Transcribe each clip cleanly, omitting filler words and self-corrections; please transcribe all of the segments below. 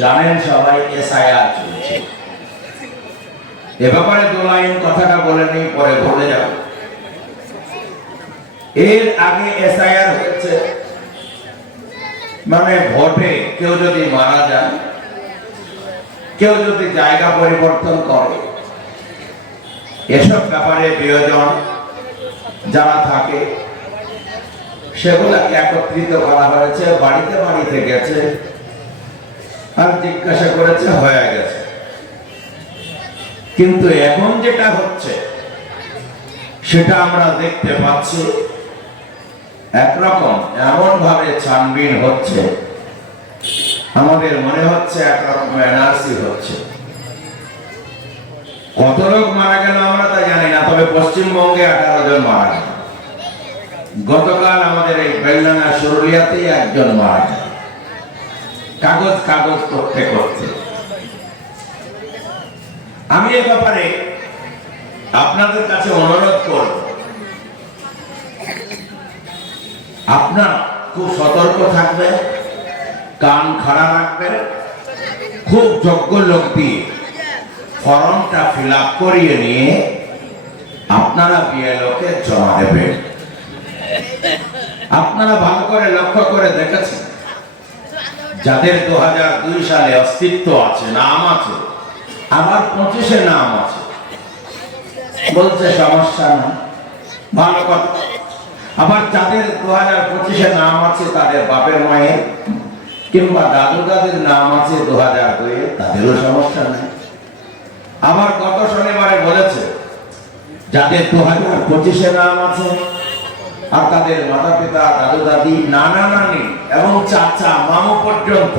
জানেন সবাই এসআইআর চলছে। এ ব্যাপারে দু লাইন কথাটা বলে নেই, পরে ভুলে যাব। এর আগে এসআইআর হয়েছে, মানে ভোটে কেউ যদি মারা যায়, কেউ যদি জায়গা পরিবর্তন করে, এসব ব্যাপারে প্রিয়জন যারা থাকে সেগুলাকে একত্রিত করা হয়েছে, বাড়িতে বাড়িতে গেছে আর জিজ্ঞাসা করেছে, হয়ে গেছে। কিন্তু এখন যেটা হচ্ছে সেটা আমরা দেখতে পাচ্ছি একরকম এমন ভাবে ছানবিন হচ্ছে, আমাদের মনে হচ্ছে একরকম এনআরসি হচ্ছে। কত লোক মারা গেল আমরা তা জানি না, তবে পশ্চিমবঙ্গে 18 জন মারা গেল। গতকাল আমাদের এই বেলডাঙ্গা সুরুলিয়াতেই একজন মারা গেল, কাগজ কাগজ করতে করতে। আমি এ ব্যাপারে আপনাদের কাছে অনুরোধ করব, আপনারা খুব সতর্ক থাকবেন, কান খাড়া রাখবেন, খুব যোগ্য লোক দিয়ে ফর্মটা ফিল আপ করিয়ে নিয়ে আপনারা বিএলওকে জমা দেবেন। আপনারা ভালো করে লক্ষ্য করে দেখেছেন, যাদের 2002 সালে অস্তিত্ব আছে, নাম আছে, আবার 25-এ নাম আছে, বলছে সমস্যা না, ভালো কথা। আবার যাদের 2025-এ নাম আছে, তাদের বাপের মায়ের কিংবা দাদু দাদের নাম আছে 2002-এ, তাদেরও সমস্যা নেই। আবার গত শনিবারে বলেছে, যাদের 2025-এ নাম আছে আর তাদের মাতা পিতা, দাদু দাদি, নানা নানি এবং চাচা মামু পর্যন্ত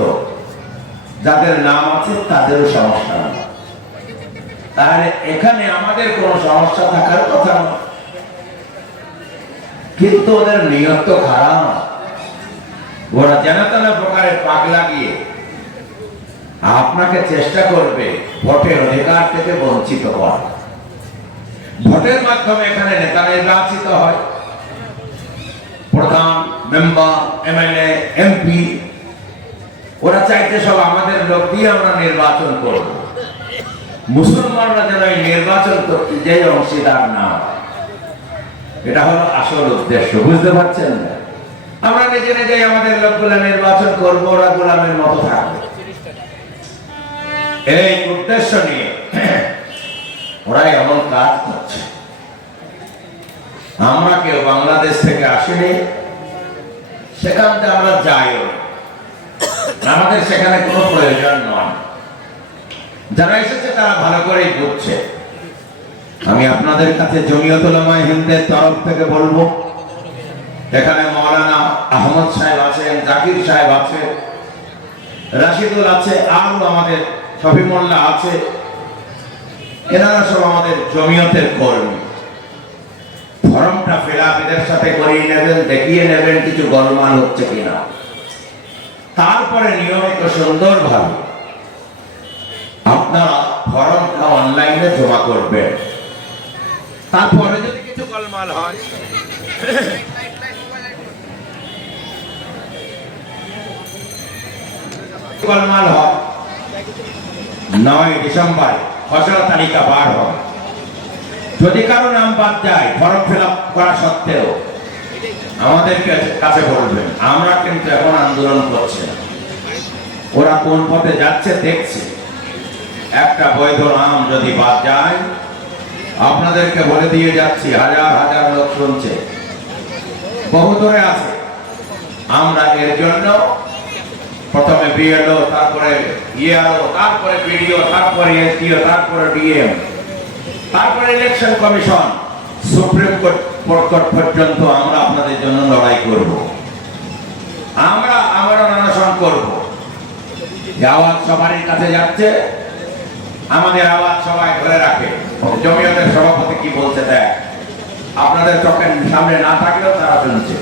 যাদের নাম আছে, তাদেরও সমস্যা নেই। তাহলে এখানে আমাদের কোনো সমস্যা থাকার কথা না, কিন্তু ওদের নিয়ত তো খারাপ। ওরা যেন তেন প্রকারে পাক লাগিয়ে আপনাকে চেষ্টা করবে ভোটের অধিকার থেকে বঞ্চিত করা। ভোটের মাধ্যমে এখানে নেতা নির্বাচিত হয়, প্রধান, মেম্বার, এমএলএ, এমপি, ওরা চাইতে সব আমাদের লোক দিয়ে আমরা নির্বাচন করব। মুসলমানরা যেন এই নির্বাচন করতে যে অংশীদার না, এটা হলো আসল উদ্দেশ্য। বুঝতে পারছেন না? আমরা নিজে নিজেই আমাদের লোকগুলা নির্বাচন করবো, ওরা গোলামের মতো থাকবে, এই উদ্দেশ্য নিয়ে ওরা এমন কাজ করছে। আমরা কেউ বাংলাদেশ থেকে আসিনি, সেখান থেকে আমরা যাইও, আমাদের সেখানে কোনো প্রয়োজন নয়। যারা এসেছে তারা ভালো করেই বুঝছে। আমি আপনাদের কাছে জমিয়ত উলামায়ে হিন্দের তরফ থেকে বলবো, এখানে মাওলানা আহমদ সাহেব আছেন, জাকির সাহেব আছে, রাশিদুল আছে, আরো আমাদের শফি মোল্লা আছে, এনারা সব আমাদের জমিয়তের কর্মী। ফর্মটা ফিল আপ এদের সাথে করিয়ে নেবেন, দেখিয়ে নেবেন কিছু গোলমাল হচ্ছে কিনা, তারপরে নিয়মিত সুন্দরভাবে আপনারা ফর্মটা অনলাইনে জমা করবেন। তারপরে যদি কিছু গোলমাল হয়, গোলমাল হয়, 9 ডিসেম্বর খসড়া তালিকা বার হয়। যদি কারো নাম বাদ যায় ফর্ম ফিল আপ করা সত্ত্বেও, আমাদের কাছে বলবেন। আমরা কিন্তু এখন আন্দোলন করছি না, ওরা কোন পথে যাচ্ছে দেখছি। একটা বৈধ নাম যদি বাদ যায়, আপনাদেরকে বলে দিয়ে যাচ্ছি, হাজার হাজার লোক শুনছে, বহু দূরে আছে। আমরা এর জন্য প্রথমে বিএলও, তারপরে ইআরও, তারপরে বিডিও, তারপরে এসডিও, তারপরে ডিএম, তারপরে ইলেকশন কমিশন, সুপ্রিম কোর্ট পর্যন্ত আমরা আপনাদের জন্য লড়াই করব। আমরা অনশন করব। আওয়াজ সবারই কাছে যাচ্ছে, আমাদের আওয়াজ সবাই ধরে রাখে। জমিয়তের সভাপতি কি বলছে দেখ, আপনাদের চোখের সামনে না থাকলেও তারা শুনছে,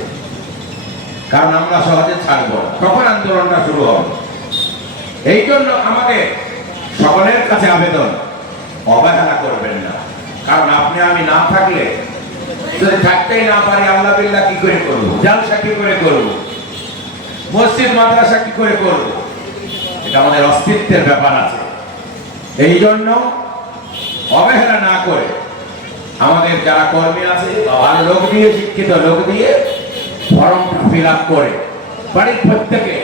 কারণ আমরা সহজে ছাড়বো না। তখন আন্দোলনটা শুরু হবে। এই জন্য আমাদের সকলের কাছে আবেদন, অবহেলা করবেন না। কারণ আপনি আমি না থাকলে, যদি থাকতেই না পারি, আল্লাহ বিল্লাহ কি করে করবো, জালসা কি করে করবো, মসজিদ মাদ্রাসা কি করে করবো, এটা আমাদের অস্তিত্বের ব্যাপার আছে। এই জন্য অবহেলা না করে আমাদের যারা কর্মী আছে ভালো লোক দিয়ে, শিক্ষিত লোক দিয়ে ফর্মটা ফিল আপ করে বাড়ির প্রত্যেকে,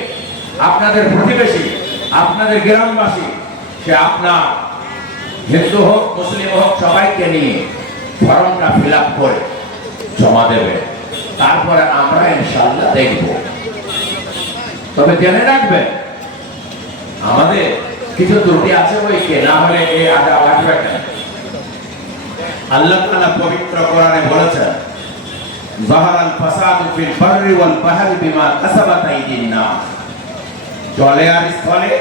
আপনাদের প্রতিবেশী, আপনাদের গ্রামবাসী, সে আপনার হিন্দু হোক মুসলিম হোক সবাইকে নিয়ে ফর্মটা ফিল আপ করে জমা দেবে। তারপরে আমরা ইনশাআল্লাহ দেখব। তবে জেনে রাখবেন আমাদের কিছু ত্রুটি আছে বইকে, না হলে এই আজাব আসবে কেন? আল্লাহ তাআলা পবিত্র কোরআনে বলেছেন, যাহারাল ফাসাদু ফিল বাররি ওয়াল বাহরি বিমা কাসাবাত আইদিন নাস। জলে আর স্থলে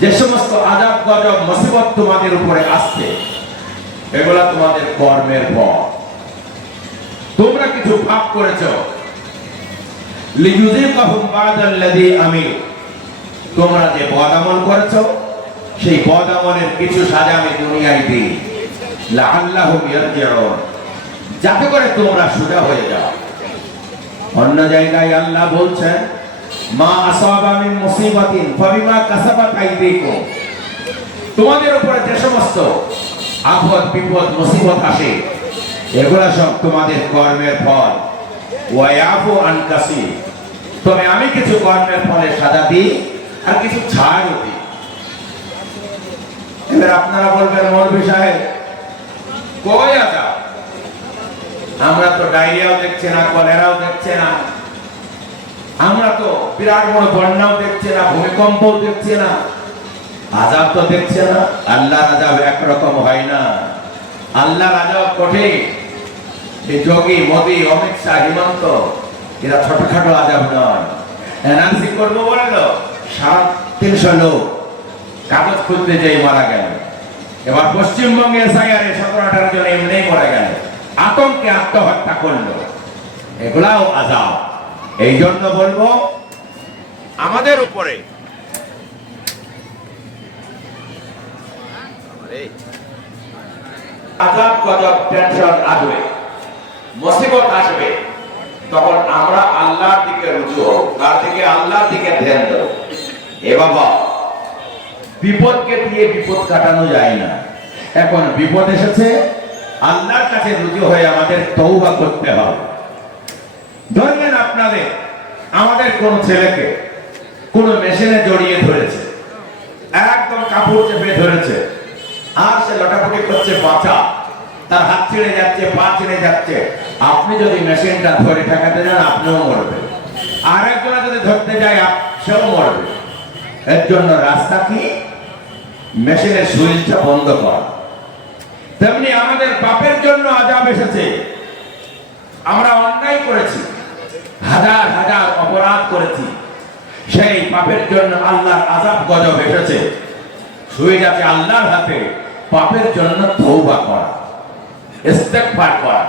যে সমস্ত আযাব গজব মুসিবত তোমাদের উপরে আসছে, এগুলা তোমাদের কর্মের ফল। তোমরা কিছু পাপ করেছো, লিয়ুযিকাহুম বা'দাল্লাযী আমিলু, তোমরা যে বদ আমল করেছো সেই বদ আমলের কিছু সাজা আমি দুনিয়ায় দিই, লাআল্লাহুম ইয়ারজিউন, যাতে করে তোমরা সোজা হয়ে যাও। অন্য জায়গায় আল্লাহ বলছেন, মা আসাবা মিন মুসিবাতিন ফাবিমা কাসাবাত আইদিকুম, তোমাদের উপরে যে সমস্ত আপদ বিপদ মুসিবত আসে এগুলা সব তোমাদের কর্মের ফল। ওয়া ইয়াফু আন কাসীর, তবে আমি কিছু কর্মের ফলে সাজা দিই আর কিছু ছাড়ও দিই। এবার আপনারা বলবেন, মৌলভী সাহেব কই আযাব? আমরা তো ডায়রিয়াও দেখছি না, কলেরাও দেখছি না, আমরা তো বিরাট বড় বন্যাও দেখছি না, ভূমিকম্পও দেখছি না, আযাব তো দেখছি না। আল্লাহর আযাব একরকম হয় না, আল্লাহর আযাব কঠিন। এই যোগী মোদী অমিত শাহ হিমন্ত এরা ছোটখাটো আযাব নয়। এনআরসি করবো বললো 350 লোক কাগজ খুঁজতে যেই মারা গেল। এবার পশ্চিমবঙ্গে এসআইআরে 17-18 জন এমনি মারা গেল, আতঙ্কে আত্মহত্যা করলো, এগুলাও আযাব। এই জন্য বলবো আমাদের উপরে আযাব গজব টেনশন আসবে, মুসিবত আসবে, তখন আমরা আল্লাহর দিকে রুজু হব, তার দিকে আল্লাহর দিকে ধ্যান দেব। এ বাবা, বিপদকে দিয়ে বিপদ কাটানো যায় না। এখন বিপদ এসেছে, আল্লাহর কাছে রুজু হয়ে আমাদের তওবা করতে হবে। ধরলেন আপনাদের আমাদের কোন ছেলেকে কোন মেশিনে জড়িয়ে ধরেছে, একদম কাপড় চেপে ধরেছে, আর সে লটাপটি করছে, বাঁচা, তার হাত ছিঁড়ে যাচ্ছে, পা ছিঁড়ে যাচ্ছে। আপনি যদি মেশিনটা ধরে ঠেকাতে যান আপনিও মরবে, আর একজনে যদি ধরতে যায় সেও মরবে। এর জন্য রাস্তা কি? মেশিনের সুইচটা বন্ধ কর। তেমনি আমাদের পাপের জন্য আযাব এসেছে, আমরা অন্যায় করেছি, হাজার হাজার অপরাধ করেছি, সেই পাপের জন্য আল্লাহর আযাব গজব এসেছে। সুইচ আছে আল্লাহর হাতে, পাপের জন্য তওবা করা, ইস্তেগফার করা।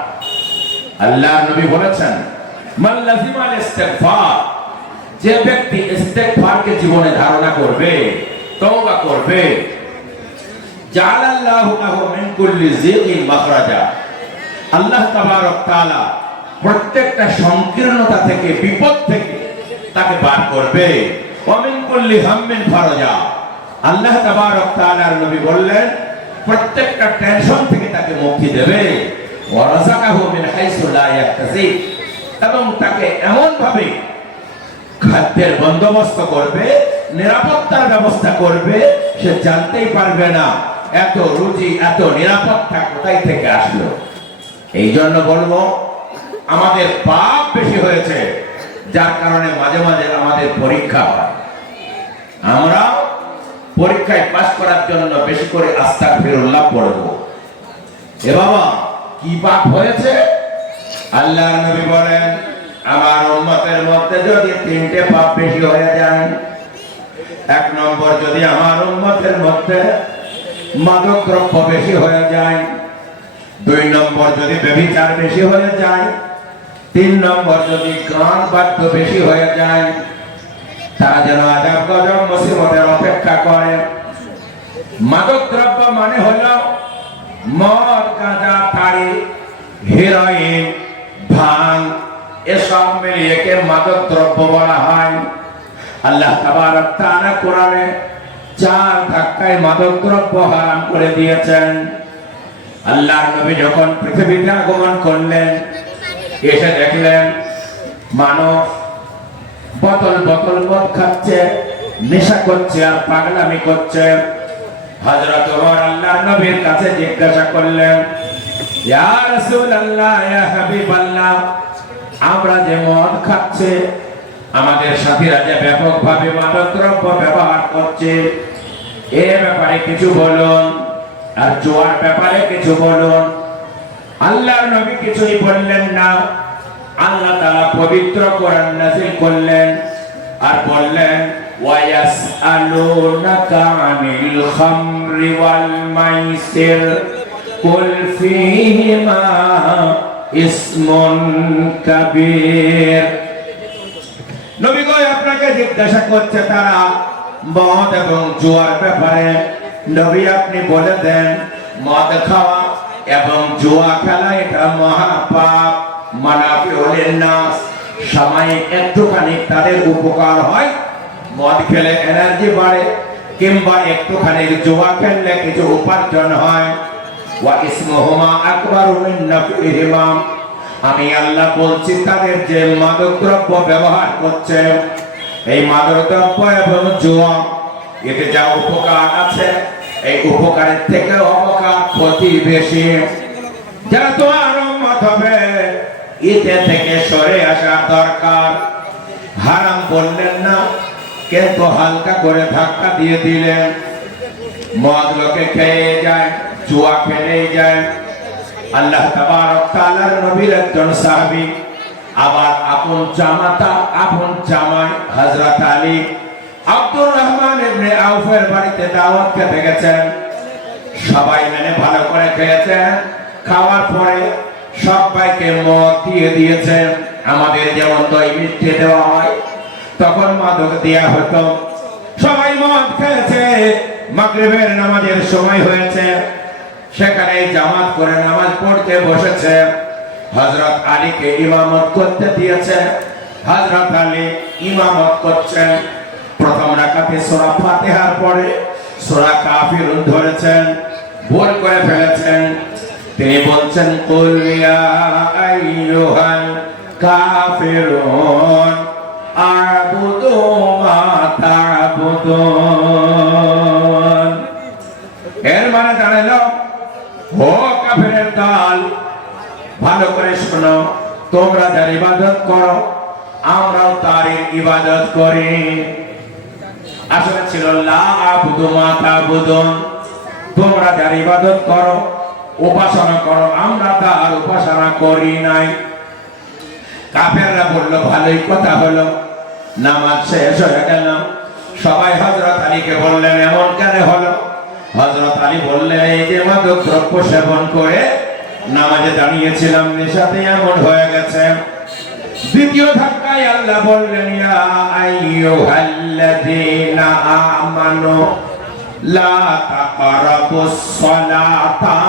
আল্লাহর নবী বলেছেন, মান লাযিমাল ইস্তেগফার, যে ব্যক্তি ইস্তেগফারকে জীবনে ধারণা করবে, তওবা করবে, জাআলাল্লাহু লাহু মিন কুল্লি যিকিন মাখরাজা, আল্লাহ তাবারক তাআলা প্রত্যেকটা সংকীর্ণতা থেকে, বিপদ থেকে তাকে বার করবে। ওয়া মিন কুল্লি হাম্মিন ফারাজা, আল্লাহ তাবারক তাআলার নবী বললেন প্রত্যেকটা টেনশন থেকে তাকে মুক্তি দেবে। ওয়া রাযাকাহু মিন হাইসু লা ইয়াহতাসিব, এবং তাকে এমন ভাবে খাদ্যের বন্দোবস্ত করবে, নিরাপত্তার ব্যবস্থা করবে, সে জানতেই পারবে না এত রুজি, এত নিরাপত্তা কোথায় থেকে আসলো। এই জন্য বলবো, আমাদের পাপ বেশি হয়েছে, যার কারণে মাঝে মাঝে আমাদের পরীক্ষা হয়। আমরা পরীক্ষায় পাস করার জন্য বেশি করে আস্তাগফিরুল্লাহ পড়ব। এ বাবা, কি পাপ হয়েছে? আল্লাহর নবী বলেন, আমার উম্মতের মধ্যে যদি 3টে পাপ বেশি হয়ে যায়, 1 নম্বর যদি আমার উম্মতের মধ্যে মাদক দ্রব্য বেশি হয়ে যায়, 2 নম্বর যদি ব্যভিচার বেশি হয়ে যায়, 3 নম্বর যদি গান বাদ্য বেশি হয়ে যায়, তারা যেন আযাব গজব মুসিবতের অপেক্ষা করে। মাদক দ্রব্য মানে হলো মদ, গাঁজা, তাড়ি, হেরোইন, ভাঙ, এসব মিলিয়ে মাদক দ্রব্য বলা হয়। আল্লাহ তাবারক তাআলা কোরআনে 4 ধাক্কায় মাদকদ্রব্য হারাম করে দিয়েছেন। আল্লাহর নবী যখন পৃথিবীতে আগমন করলেন, এসে দেখলেন মানুষ বোতল বোতল মদ খাচ্ছে, নেশা করছে আর পাগলামি করছে। হযরত ওমর আল্লাহর নবীর কাছে জিজ্ঞাসা করলেন, ইয়া রাসূলুল্লাহ, ইয়া হাবিবাল্লাহ, আমরা যে মদ খাচ্ছে, আমাদের সাথীরা যে ব্যাপকভাবে মাদকদ্রব্য ব্যবহার করছে, এ ব্যাপারে কিছু বলুন, আর জুয়ার ব্যাপারে কিছু বলুন। আল্লাহর নবী কিছুই বললেন না। আল্লাহ তাআলা পবিত্র কোরআন নাযিল করলেন আর বললেন, ওয়ায়াসআলুনাকা আনিল খামরি ওয়াল মাইসির কুল ফীহিমা ইসমুন কাবীর। নবী গো, আপনাকে জিজ্ঞাসা করছে তারা মদ এবং জুয়ার ব্যাপারে। নবী আপনি বলে দেন, মদ খাওয়া এবং জুয়া খেলা এটা মহাপাপ। মানাফিউল লিন্নাস, সাময়িক একটুখানি তাদের উপকার হয়, মদ খেলে এনার্জি বাড়ে, কিংবা একটুখানি জুয়া খেললে কিছু উপার্জন হয়। ওয়া ইসমুহুমা আকবারু মিন নাফিহিমা, আমি আল্লাহ বলছি তাদের যে মাদকদ্রব্য ব্যবহার করছে, এই মাদকদ্রব্য এবং জুয়া, এতে যা উপকার আছে এই উপকারের থেকে অপকার ক্ষতি বেশি। যারা তোমার উম্মত হবে, এতে থেকে সরে আসা দরকার। হারাম বললেন না, কিন্তু হালকা করে ধাক্কা দিয়ে দিলেন। মদ লোকে খেয়ে যায়, জুয়া খেলেই যায়। আল্লাহ তাবারক তাআলার নবীর একজন সাহাবী, আবার আপন জামাতা আপন জামাই হযরত আলী আব্দুর রহমান ইবনে আউফের বাড়িতে দাওয়াত খেতে গেছেন। সবাই মেনে ভালো করে খেয়েছেন। খাওয়ার পরে সবাইকে মদ দিয়ে দিয়েছেন। আমাদের যেমন দই মিষ্টি দেওয়া হয়, তখন মাদক দেয়া হতো। সবাই মদ খেয়েছে। মাগরিবের নামাজের সময় হয়েছে, সেখানে জামাত করে নামাজ পড়তে বসেছে। হযরত আলীকে ইমামত করতে দিয়েছে। হযরত আলী ইমামত করছেন। প্রথম রাকাতে সূরা ফাতিহার পরে সূরা কাফিরুন ধরেছেন, ভুল করে ফেলেছেন। তিনি বলছেন, কুল ইয়া আইয়ুহাল কাফিরুন আ'বুদু মা তা'বুদুন। এর মানে দাঁড়ালো, ও কাফেরের দল, ভালো করে শোনো, তোমরা যার ইবাদত করো আমরাও তার ইবাদত করি। আসলে ছিল লা আ'বুদু মা তা'বুদুন, তোমরা যার ইবাদত করো, উপাসনা করো, আমরা তার উপাসনা করি নাই। কাফেররা বলল, ভালোই কথা হলো। নামাজ শেষ হয়ে গেল। সবাই হযরত আলীকে বললেন, এমন কেন হলো? হযরত আলী বললেন, এই যে মাদক দ্রব্য সেবন করে নামাজে দাঁড়িয়েছিলাম, নেশাতে এমন হয়ে গেছে। দ্বিতীয় ধাক্কায় আল্লাহ বললেন, ইয়া আইয়ুহাল্লাযীনা আমানু লা তাকরাবুস সালাতা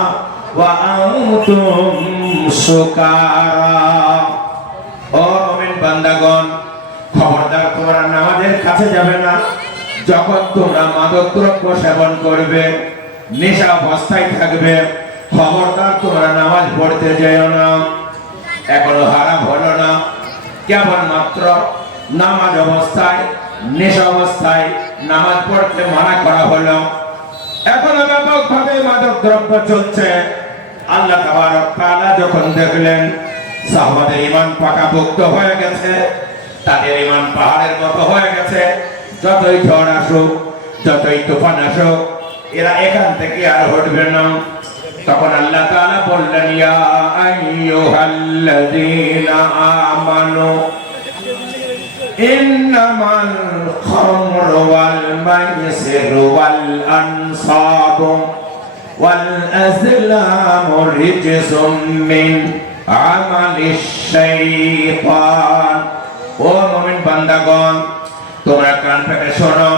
ওয়া আনতুম সুকারা। ও মুমিন বান্দাগণ, খবরদার তোমরা নামাজের কাছে যাবে না যখন তোমরা মাদক দ্রব্য সেবন করবে, নেশা অবস্থায় থাকবে। খবরদার তোমরা নামাজ পড়তে যেও না। এখনো হারাম হলো না, কেবলমাত্র নামাজ অবস্থায়, নেশা অবস্থায় নামাজ পড়তে মানা করা হলো। এখনো ব্যাপকভাবে মাদক দ্রব্য চলছে। আল্লাহ তাবারক তাআলা যখন দেখলেন সাহাবাদের ঈমান পাকাপোক্ত হয়ে গেছে, তাদের ঈমান পাহাড়ের মতো হয়ে গেছে, যতই ঝড় আসুক, যতই তুফান আসুক, এরা এখান থেকে আর হটবে না। তখন আল্লাহ তাআলা বললেন, ইয়া আইয়ুহাল্লাযীনা আমানু ইন্নামাল খামরু ওয়াল মাইসিরু ওয়াল আনসাবু ওয়াল আযলামু রিজসুম মিন আমালিশ শাইতান। ও মুমিন বান্দাগণ, তোমরা কান পেতে শোনো,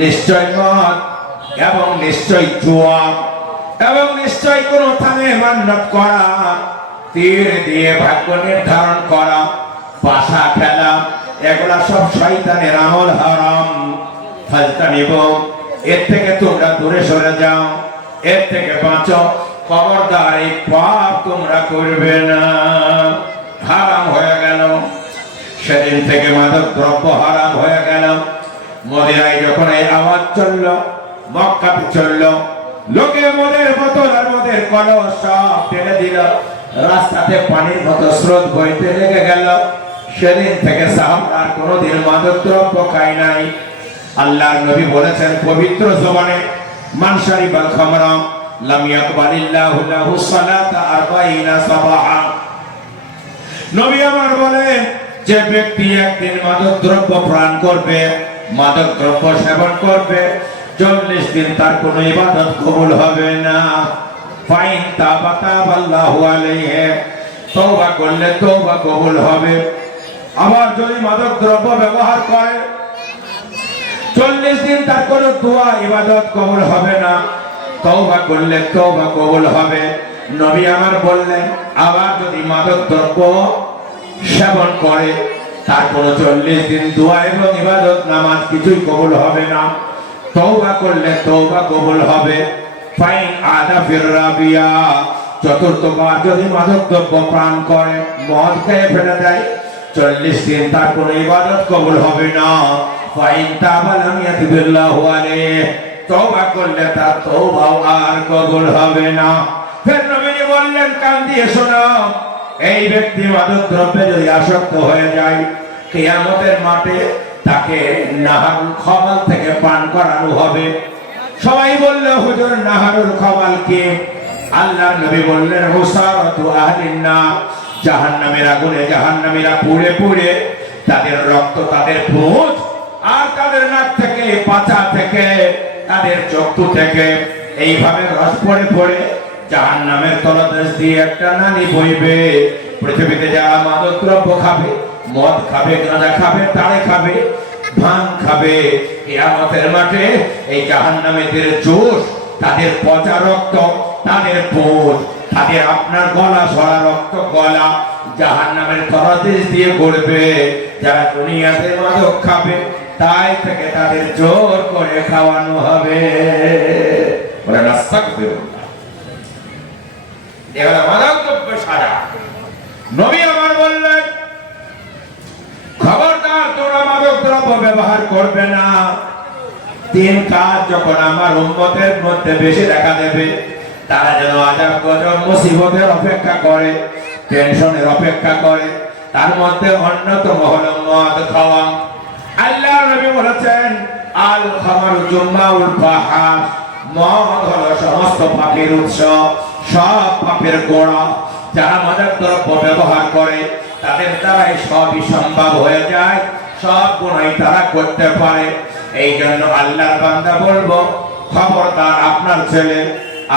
নিশ্চয় মদ এবং নিশ্চয় জুয়া এবং নিশ্চয় কোন থানে মান্যত করা, তীর দিয়ে ভাগ্য নির্ধারণ করা, পাশা খেলা, এগুলা সব শয়তানের আমল, হারাম। ফাজতানিবু, এর থেকে তোমরা দূরে সরে যাও, এর থেকে বাঁচো। খবরদার এই পাপ তোমরা করবে না। হারাম হয়ে গেল। সেদিন থেকে মাদক দ্রব্য হারাম হয়ে গেল। মদিনায় যখন এই আওয়াজ চলল, মক্কাতে চলল, লোকে মদের বোতল আর মদের কলস সব টেনে দিল, রাস্তাতে পানির মতো স্রোত বইতে লেগে গেল। সেদিন থেকে সাহাবারা আর কোনোদিন মাদক দ্রব্য খায় নাই। আল্লাহর নবী বলেছেন পবিত্র জবানে, মান শারিবাল খামরা লাম ইয়াকবালিল্লাহু লাহু সালাতা 40 সাবাহা। নবী আমার বলেন, যে ব্যক্তি একদিন মাদক দ্রব্য পান করবে, মাদক দ্রব্য সেবন করবে, 40 দিন তার কোনো ইবাদত কবুল হবে না। ফাইন তাবা তাবাল্লাহু আলাইহি, তওবা করলে তওবা কবুল হবে। আবার যদি মাদক দ্রব্য ব্যবহার করে, 40 দিন তার কোনো দোয়া ইবাদত কবুল হবে না। তওবা করলে তওবা কবুল হবে। নবী আমার বললেন, আবার যদি মাদক দ্রব্য সেবন করে, তার কোনো 40 দিন দোয়া এবং ইবাদত নামাজ কিছুই কবুল হবে না। তওবা করলে তওবা কবুল হবে। ফাইন আদা ফির রাবিয়া, চতুর্থবার যদি মাদক দ্রব্য পান করে, মদ খেয়ে ফেলে দেয়, 40 দিন তার কোনো ইবাদত কবুল হবে না। ফাইন তাবা লাম ইয়াতুবিল্লাহু আলাইহি, তওবা করলে তার তওবাও আর কবুল হবে না। ফের নবী বললেন, কান দিয়ে শোনো, এই ব্যক্তি মাদক দ্রব্যে যদি আসক্ত হয়ে যায়, কিয়ামতের মাঠে তাকে নাহারুল খামাল থেকে পান করানো হবে। সবাই বলল, হুজুর নাহারুল খামাল কি? আল্লাহ নবী বললেন, হুসারাতু আহলিন নার, জাহান্নামের আগুনে জাহান্নামীরা পুড়ে পুড়ে তাদের রক্ত, তাদের পুঁজ আর তাদের নাক থেকে, পাছা থেকে, তাদের চক্ষু থেকে এইভাবে রস পড়ে পড়ে জাহান্নামের তলদেশ দিয়ে একটা নালী বইবে। পৃথিবীতে যারা মাদক দ্রব্য খাবে, মদ খাবে, গাঁজা খাবে, তাড়ে খাবে, ভাঙ খাবে, কিয়ামতের মাঠে এই জাহান্নামীদের জোশ, তাদের পচা রক্ত, তাদের পোষ, তাদের আপনার গলা সরা রক্ত, গলা জাহান্নামের তলদেশ দিয়ে গড়বে। যারা দুনিয়াতে মাদক খাবে, তাই থেকে তাদের জোর করে খাওয়ানো হবে। ওরা নাস্তাক বেরোবে। এগুলো মাদক দ্রব্য সাজা। নবী আমার বললেন, খবরদার তোমরা মাদক দ্রব্য ব্যবহার করবে না। 3 কাজ যখন আমার উম্মতের মধ্যে বেশি দেখা দেবে, তারা যেন আযাব গজব মুসিবতের অপেক্ষা করে, টেনশনের অপেক্ষা করে, তার মধ্যে অন্যতম হলো মদ খাওয়া। আল্লাহ নবী বলেছেন, আল খামারু জুম্মাউল ফাহাশ, মদ হলো সমস্ত পাপের উৎস, সব পাপের গোড়া। যারা মাদক দ্রব্য ব্যবহার করে, তাদের দ্বারাই সবই সম্ভব হয়ে যায়, সব গুনাহ তারা করতে পারে। এই জন্য আল্লাহর বান্দা বলবো, খবরদার আপনার ছেলে,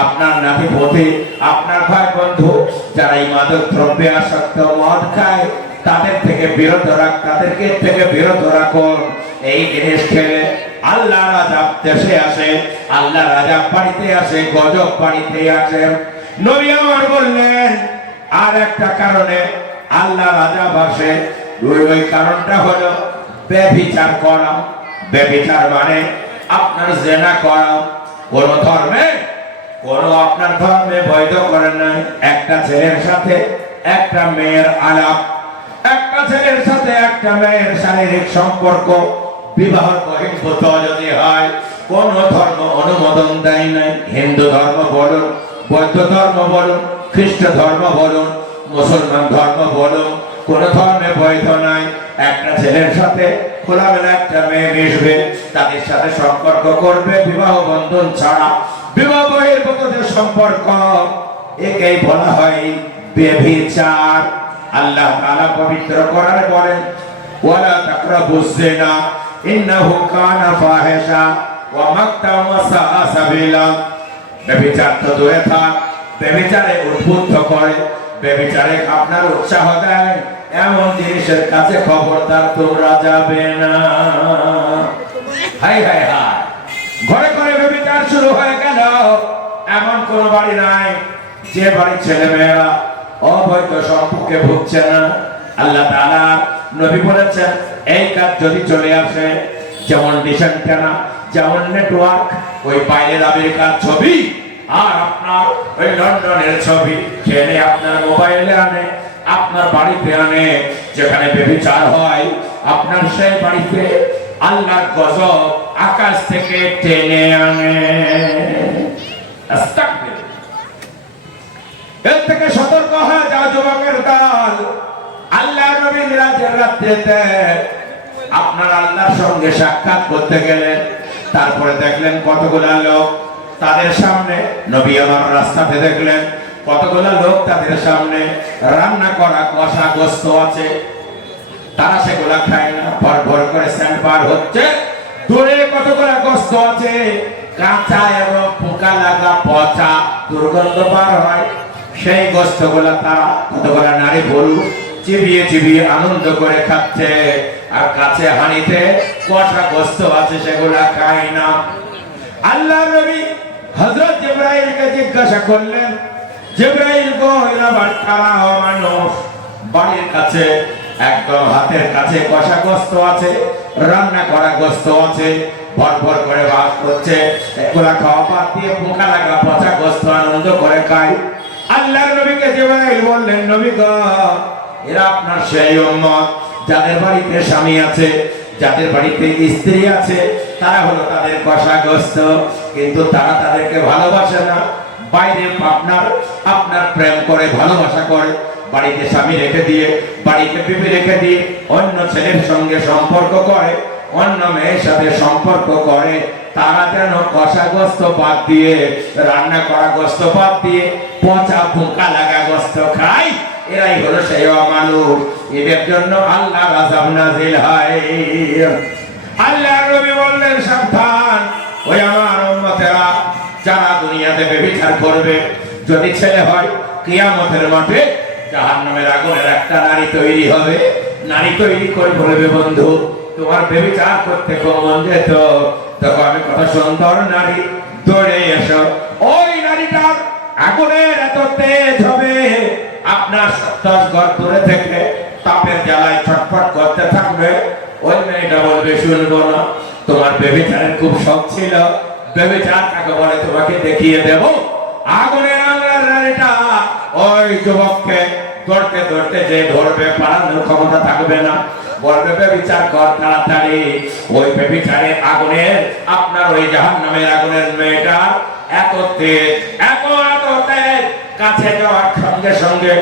আপনার নাতি পতি, আপনার ভাই বন্ধু যারা এই মাদক দ্রব্যে আসক্ত, মদ খায়, তাদের থেকে বিরত রাখ, তাদেরকে থেকে বিরত রাখুন। এই জিনিস খেলে আল্লাহর আযাব দেশে আসে, আল্লাহর আযাব বাড়িতে আসে, গজব বাড়িতে আসে। নবী আমার বললেন, আর একটা কারণে আল্লাহর আযাব আসে, ওই কারণটা হলো ব্যভিচার করা। ব্যভিচার মানে আপনার জিনা করা। কোন ধর্মে, কোন আপনার ধর্মে বৈধ করেন নাই একটা ছেলের সাথে একটা মেয়ের আলাপ, একটা ছেলের সাথে একটা মেয়ের শারীরিক সম্পর্ক, বিবাহ বহির্ভূত যদি হয়, কোন ধর্ম অনুমোদন দেয় নাই। হিন্দু ধর্ম বলুন, বৌদ্ধ ধর্ম বলুন, খ্রিস্ট ধর্ম বলুন, মুসলমান ধর্ম বলুন, কোন ধর্মে বৈধ নাই। একটা ছেলের সাথে খোলামেলা একটা মেয়ে মিশবে, তাদের সাথে সম্পর্ক করবে বিবাহ বন্ধন ছাড়া। বিবাহ বহির্ভূত যে সম্পর্ক, একেই বলা হয় ব্যভিচার। আল্লাহ তাআলা পবিত্র কোরআনে বলেন, ওয়ালা তাকরাবুজ জিনা ইন্নাহু কানা ফাহিশা ওয়া মাকতা ওয়া সাআ সাবিলা। ব্যভিচার তো দূরে থাক, ব্যভিচারে উদ্বুদ্ধ করে, ব্যভিচারে আপনার উৎসাহ দেয়, এমন জিনিসের কাছে খবরদার তোমরা যাবে না। হাই হাই হাই, ঘরে ঘরে ব্যভিচার শুরু হয়ে গেল। এমন কোন বাড়ি নাই যে বাড়ির ছেলে মেয়েরা অবৈধ সম্পর্কে ভুগছে না। আল্লাহ তাআলা নবী বলেছেন এই কাজ যদি চলে আসে, যেমন ডিশ অ্যান্টেনা, যেমন নেটওয়ার্ক, ওই বাইরের আমেরিকার ছবি আর আপনার ওই লন্ডনের ছবি ট্রেনে আপনার মোবাইলে আনে, আপনার বাড়িতে আনে, যেখানে ব্যভিচার হয় আপনার সেই বাড়িতে আল্লাহর গজব আকাশ থেকে টেনে আনে। এর থেকে সতর্ক হয়ে যাও যুবকের দল। আল্লাহ নবী মিরাজের রাত্রিতে আপনার আল্লাহর সঙ্গে সাক্ষাৎ করতে গেলেন, তারপরে দেখলেন কতগুলা লোক তাদের সামনে, নবী আমার রাস্তাতে দেখলেন কতগুলা লোক তাদের সামনে রান্না করা কষা গোস্ত আছে, তারা সেগুলা খায় না, ভর ভর করে স্যান্ড পার হচ্ছে। দূরে কতগুলা গোস্ত আছে কাঁচা এবং পোকা লাগা পচা দুর্গন্ধ পার হয়, সেই গোস্তগুলা তারা কতগুলা নারী পুরুষ চিবিয়ে চিবিয়ে আনন্দ করে খাচ্ছে, আর কাছে হাঁড়িতে কষা গোস্ত আছে সেগুলা খায় না। আল্লাহ নবী হযরত জিবরাইলকে জিজ্ঞাসা করলেন, জিবরাইল গো, এরা কারা মানুষ, বাড়ির কাছে একদম হাতের কাছে কষা গোস্ত আছে, রান্না করা গোস্ত আছে, ভর ভর করে ভাত করছে, এগুলা খাওয়া বাদ দিয়ে পোকা লাগা পচা গোস্ত আনন্দ করে খায়। আল্লাহর নবীকে জিবরাইল বললেন, নবী গো, এরা আপনার সেই উম্মত যাদের বাড়িতে স্বামী আছে, যাদের বাড়িতে স্ত্রী আছে, তারা হলো তাদের কষা গোস্ত, কিন্তু তারা তাদেরকে ভালোবাসে না। বাইরে আপনার প্রেম করে ভালোবাসা করে, বাড়িতে স্বামী রেখে দিয়ে, বাড়িতে বিবি রেখে দিয়ে অন্য ছেলের সঙ্গে সম্পর্ক করে, অন্য মেয়ের সাথে সম্পর্ক করে, তারা যেন কষা গোস্ত বাদ দিয়ে, রান্না করা গোস্ত বাদ দিয়ে পচা পোকা লাগা গোস্ত খায়। এরাই হলো সেই অমানুষ, এদের জন্য আল্লাহর আযাব নাযিল হয়। আল্লাহর নবী বললেন, সাবধান, ওই আমার উম্মতেরা যারা দুনিয়াতে ব্যভিচার করবে, যদি ছেলে হয় কিয়ামতের মাঠে জাহান্নামের আগুনের একটা নারী তৈরি হবে, নারী তৈরি করে বলবে, বন্ধু তোমার ব্যভিচার করতে খুব মন যেত, তখন আমি কত সুন্দর নারী, দৌড়ে এসো। ওই নারীটার আগুনের এত তেজ হবে, আপনার 10 ঘর দূরে থেকে তাপের জ্বালায় ছটফট করতে থাকবে। ওই মেয়েটা বলবে, শুনবো না, তোমার ব্যভিচারের খুব শখ ছিল, ব্যভিচার কাকে বলে তোমাকে দেখিয়ে দেব। আগুনের আগুনের নারীটা ওই যুবককে ধরতে ধরতে যে ধরবে, পালানোর ক্ষমতা থাকবে না, বলবে ব্যভিচার কর তাড়াতাড়ি। ওই ব্যভিচারের আগুনের, আপনার ওই জাহান্নামের আগুনের মেয়েটা এত তেজ, এত তেজ, কাছে যাওয়ার সঙ্গে সঙ্গে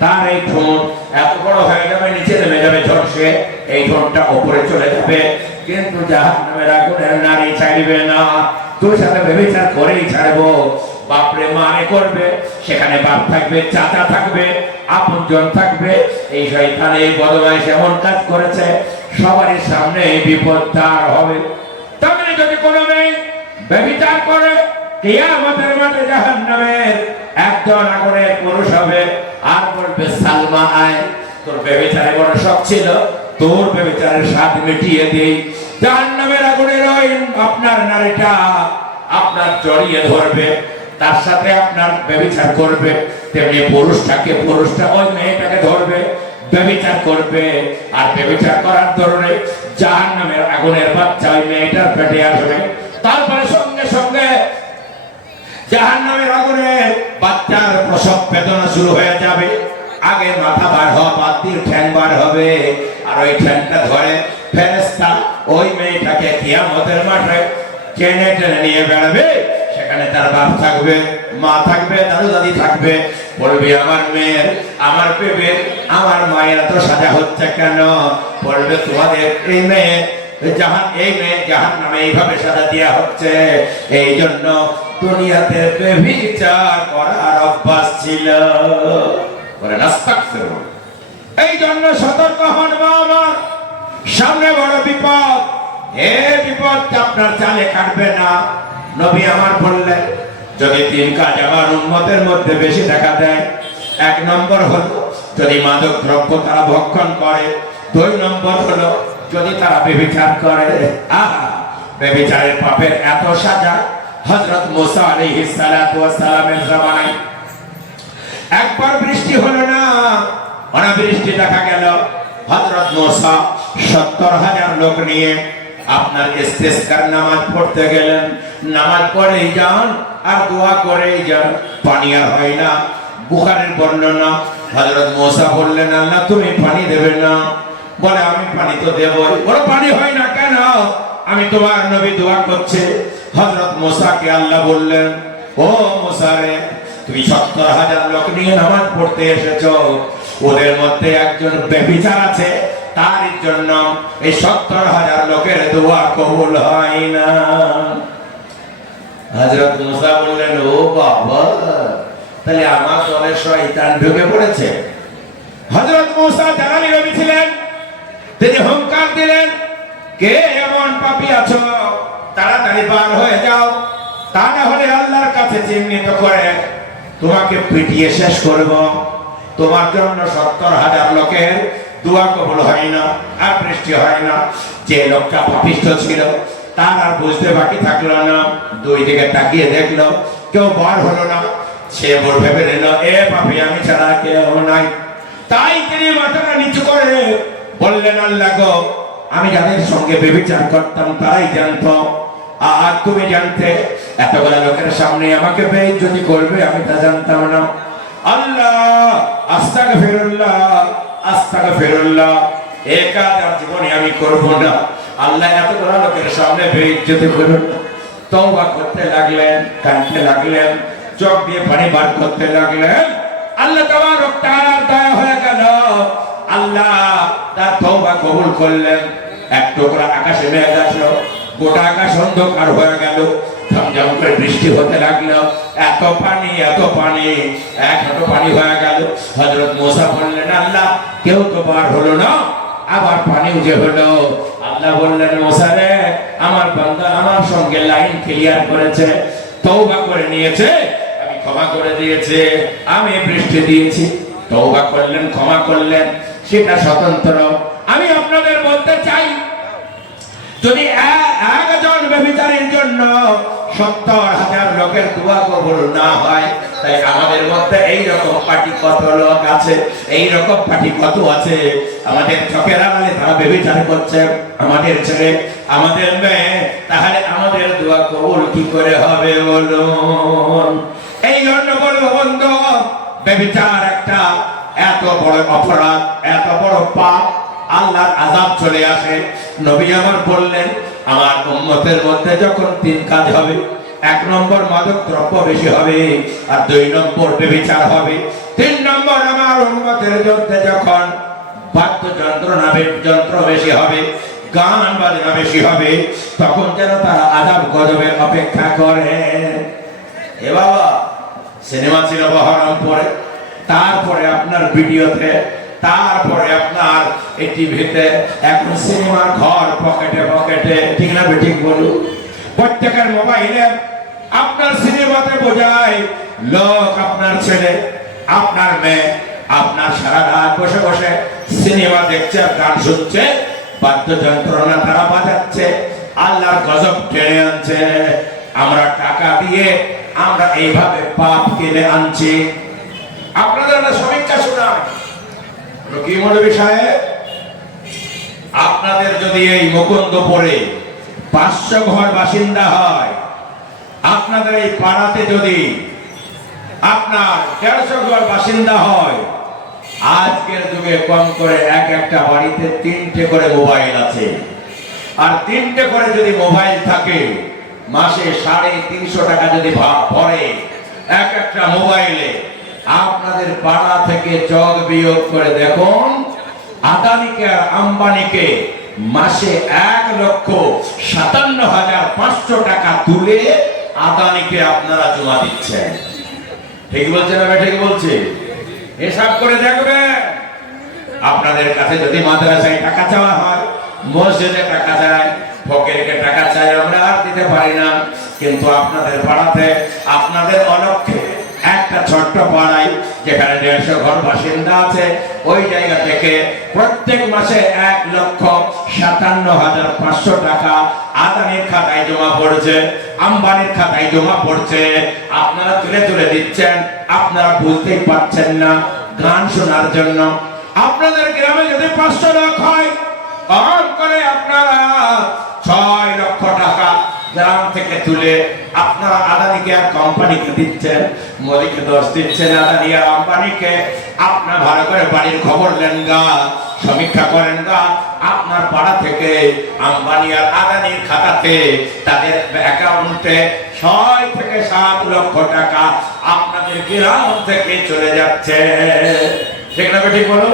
তার এই ঠোঁট এত বড় হয়ে যাবে, নিচে নেমে যাবে ঝরসে, এই ঠোঁটটা উপরে চলে যাবে, কিন্তু জাহান্নামের আগুনের নারী ছাড়বে না, তোর সাথে ব্যভিচার করেই ছাড়বো। বাপরে মারে করবে, সেখানে বাপ থাকবে, চাচা থাকবে, আপনজন থাকবে। এই শয়তান এই বদমাইশ এমন কাজ করেছে, সবারই সামনে এই বিপদ তার হবে। তবে যদি কোনো মেয়ে ব্যভিচার করে, কিয়ামতের মাঠে জাহান্নামের একজন আগুনের পুরুষ হবে, আর বলবে, সালমা আয়, তোর ব্যভিচারে বড় শখ ছিল, তোর ব্যভিচারের স্বাদ মিটিয়ে দেই। জাহান্নামের আগুনের ওই আপনার নারীটা আপনার জড়িয়ে ধরবে, তার সাথে আপনার ব্যভিচার করবে, তেমনি পুরুষটা ওই মেয়েটাকে ধরবে, ব্যভিচার করবে, আর ব্যভিচার করার ধরনে জাহান্নামের আগুনের বাচ্চা ওই মেয়েটার পেটে আসবে। তারপরে সঙ্গে সঙ্গে জাহান্নামের আগুনের বাচ্চার প্রসব বেদনা শুরু হয়ে যাবে। আগে মাথা বার হওয়া বাদ দিয়ে ঠ্যাং বার হবে, আর ওই ঠ্যাংটা ধরে ফেরেশতা ওই মেয়েটাকে কিয়ামতের মাঠে টেনে টেনে নিয়ে বেড়াবে। সেখানে তার বাপ থাকবে, মা থাকবে, দাদু দাদি থাকবে। বলবি, আমার মেয়ের, আমার বেবের, আমার মায়ের এত সাজা হচ্ছে কেন? বলবে, তোমাদের এই মেয়ে জাহান্নামে এইভাবে সাজা দেওয়া হচ্ছে, এই জন্য দুনিয়াতে ব্যভিচার করার অভ্যাস ছিল। এই জন্য সতর্ক হন বাবা, সামনে বড় বিপদ, এ বিপদ আপনার চালে কাটবে না। নবী আমার বললেন, যদি 3 কাজ আমার উম্মতের মধ্যে বেশি দেখা দেয়, 1 নম্বর হলো যদি মাদক দ্রব্য তারা ভক্ষণ করে, 2 নম্বর হলো যদি তারা ব্যভিচার করে। ব্যভিচারের পাপের এত সাজা, হযরত মুসা আলাইহিস সালাতু ওয়াস সালামের জামানায় একবার বৃষ্টি হলো না, অনাবৃষ্টি দেখা গেল, হযরত মূসা 70,000 লোক নিয়ে আপনার ইস্তিসকার নামাজ পড়তে গেলেন। নামাজ পড়েই যান আর দোয়া করেই যান, পানি আর হয় না। বুখারীর বর্ণনা, হযরত মূসা বললেন, আল্লাহ তুমি পানি দেবে না? বলে আমি পানি তো দেবই। বলে পানি হয় না কেন? আমি তোমার নবী দোয়া করছে। হযরত মূসাকে আল্লাহ বললেন, ও মূসা রে, তুমি 70,000 লোক নিয়ে নামাজ পড়তে এসেছো, ওদের মধ্যে একজন ব্যভিচার আছে, তার জন্য এই 70,000 লোকের দোয়া কবুল হয় না। হযরত মূসা বললেন, ও বাবা, তাহলে আমার দলের শয়তান ঢুকে পড়েছে। হযরত মূসা জালালী নবী ছিলেন, তিনি হুঙ্কার দিলেন, কে এমন পাপী আছো, তাড়াতাড়ি বার হয়ে যাও, তা না হলে আল্লাহর কাছে চিহ্নিত করে তোমাকে পিটিয়ে শেষ করব। তোমার জন্য 70,000 লোকের দোয়া কবুল হয় না, আর বৃষ্টি হয় না। যে লোকটা পাপিষ্ঠ ছিল তার আর বুঝতে বাকি থাকলো না, দুই দিকে তাকিয়ে দেখলো কেউ বার হলো না। সে ভেবে নিল, এ পাপী আমি ছাড়া কেউ নাই। তাই তিনি মাথাটা নিচু করে বললেন, আল্লাহ গো, আমি যাদের সঙ্গে ব্যভিচার করতাম তারাই জানতো, আর তুমি জানতে এতগুলা লোকের সামনে আমাকে বেইজ্জতি করবে, আমি তা জানতাম না। আল্লাহ, আস্তাগফিরুল্লাহ, আস্তাগফিরুল্লাহ, এই কাজ আর জীবনে আমি করব না। আল্লাহ এতগুলা লোকের সামনে বেইজ্জতি করুন। তওবা করতে লাগলেন, কাঁদতে লাগলেন, চোখ দিয়ে পানি বার করতে লাগলেন। আল্লাহ তাবারক তাআলার দয়া হয়ে গেল, আল্লাহ তার তওবা কবুল করলেন। এক টুকরা আকাশে মেঘ আসলো, গোটা আকাশ অন্ধকার হয়ে গেল, ঝমঝম করে বৃষ্টি হতে লাগলো। এত পানি, এত পানি, এক হাঁটু পানি হয়ে গেল। হযরত মূসা বললেন, আল্লাহ কেউ তো বার হলো না, আবার পানি উঠে হলো। আল্লাহ বললেন, মূসা রে, আমার বান্দা আমার সঙ্গে লাইন ক্লিয়ার করেছে, তওবা করে নিয়েছে, আমি ক্ষমা করে দিয়েছি, আমি বৃষ্টি দিয়েছি। তওবা করলেন, ক্ষমা করলেন, সেটা স্বতন্ত্র। আমি আপনাদের বলতে চাই, যদি একজন ব্যভিচারীর জন্য 70,000 লোকের দোয়া কবুল না হয়, তাই আমাদের মধ্যে এইরকম পার্টি কত লোক আছে, এইরকম পার্টি কত আছে, আমাদের চোখের আড়ালে তারা ব্যভিচার করছে, আমাদের ছেলে, আমাদের মেয়ে, তাহলে আমাদের দোয়া কবুল কি করে হবে বলুন? এই জন্য বলবো বন্ধু, ব্যভিচার একটা এত বড় অপরাধ, এত বড় পাপ, আল্লাহর আযাব চলে আসে। নবী আমার বললেন, আমার উম্মতের মধ্যে যখন 3 কাজ হবে, 1 নম্বর মাদক দ্রব্য বেশি হবে, আর 2 নম্বর ব্যভিচার হবে, 3 নম্বর আমার উম্মতের মধ্যে যখন যন্ত্র বেশি হবে, গান বাজনা বেশি হবে, তখন যেন তারা আযাব গজবের অপেক্ষা করে। এ বাবা, সিনেমা ছিল বহরমপুরে, তারপরে আপনার ভিডিওতে, তারপরে আপনার এই টিভিতে, এখন সিনেমার ঘর পকেটে পকেটে, ঠিক না ঠিক বলুন? প্রত্যেকের মোবাইলে আপনার সিনেমাতে বোঝায় লোক, আপনার ছেলে, আপনার মেয়ে, আপনার সারা রাত বসে বসে সিনেমা দেখছে, গান শুনছে, বাদ্যযন্ত্রণা তারা বাজাচ্ছে, আল্লাহর গজব টেনে আনছে। আমরা টাকা দিয়ে আমরা এইভাবে পাপ কিনে আনছি। আপনাদের একটা সমীক্ষা শোনায়, কি মৌলভী সাহেব, আপনাদের যদি এই মুকুন্দপুরে 500 ঘর বাসিন্দা হয়, আপনাদের এই পাড়াতে যদি আপনার 150 ঘর বাসিন্দা হয়, আজকের যুগে কম করে একটা বাড়িতে 3টে করে মোবাইল আছে, আর 3টে করে যদি মোবাইল থাকে, মাসে 350 টাকা যদি ভরে একটা মোবাইলে, আপনাদের পাড়া থেকে যোগ বিয়োগ করে দেখুন, আদানিকে আর আম্বানিকে মাসে 1,57,500 টাকা তুলে আদানিকে আপনারা জমা দিচ্ছেন। ঠিক বলছে না? ঠিক বলছে? হিসাব করে দেখবেন। আপনাদের কাছে যদি মাদ্রাসায় টাকা চাওয়া হয়, মসজিদে টাকা চায়, ফকিরকে টাকা চাই, আমরা আর দিতে পারি না। কিন্তু আপনাদের পাড়াতে, আপনাদের অলক্ষ্যে একটা ছোট্ট পাড়ায় যেখানে 150 ঘর বাসিন্দা আছে, ওই জায়গা থেকে প্রত্যেক মাসে 1,57,500 টাকা আদানির খাতায় জমা পড়ছে, আম্বানির খাতায় জমা পড়ছে। আপনারা তুলে তুলে দিচ্ছেন, আপনারা বুঝতেই পারছেন না। গান শোনার জন্য আপনাদের গ্রামে যদি 500 লোক হয়, কম করে আপনারা 6 লক্ষ টাকা গ্রাম থেকে তুলে আপনারা আদানিকে আর কোম্পানিকে দিচ্ছেন, মোদীকে দোষ দিচ্ছেন, আদানি আর আম্বানিকে। আপনার ভালো করে বাড়ির খবর নেন গা, সমীক্ষা করেন গা। আপনার পাড়া থেকে আম্বানি আর আদানির খাতাতে, তাদের অ্যাকাউন্টে 6 থেকে 7 লক্ষ টাকা আপনাদের গ্রাম থেকে চলে যাচ্ছে। ঠিক না ঠিক বলো?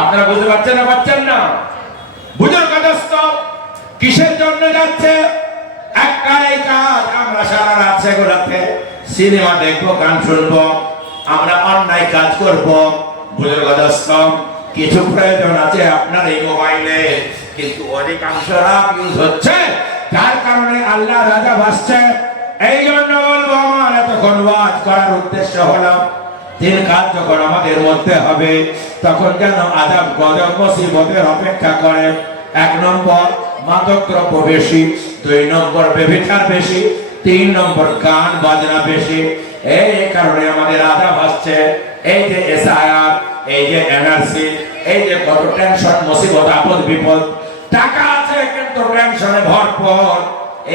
আপনারা বুঝতে পারছেন না? পারছেন না? বুঝুন কাজস্থ কিসের জন্য যাচ্ছে? একটাই কাজ, আমরা সারা রাত সেগুলোতে সিনেমা দেখবো, গান শুনবো, আমরা অন্যায় কাজ করবো। বুঝুন কাজস্থ কিছু প্রয়োজন আছে আপনার এই মোবাইলে, কিন্তু অধিকাংশ ইউজ হচ্ছে, যার কারণে আল্লাহ রাজা ভাসছে। এই জন্য বলবো, আমার এতক্ষণ ওয়াজ করার উদ্দেশ্য হলো 3 কাজ যখন আমাদের মধ্যে হবে, তখন যেন আযাব গজব মুসিবতের অপেক্ষা করে। 1 নম্বর মাদক দ্রব্য বেশি, 2 নম্বর ব্যভিচার বেশি, 3 নম্বর গান বাজনা বেশি। এই কারণে আমাদের আযাব আসছে। এই যে এসআইআর, এই যে এনআরসি, এই যে কত টেনশন, মুসিবত, আপদ বিপদ। টাকা আছে কিন্তু টেনশনে ভরপুর।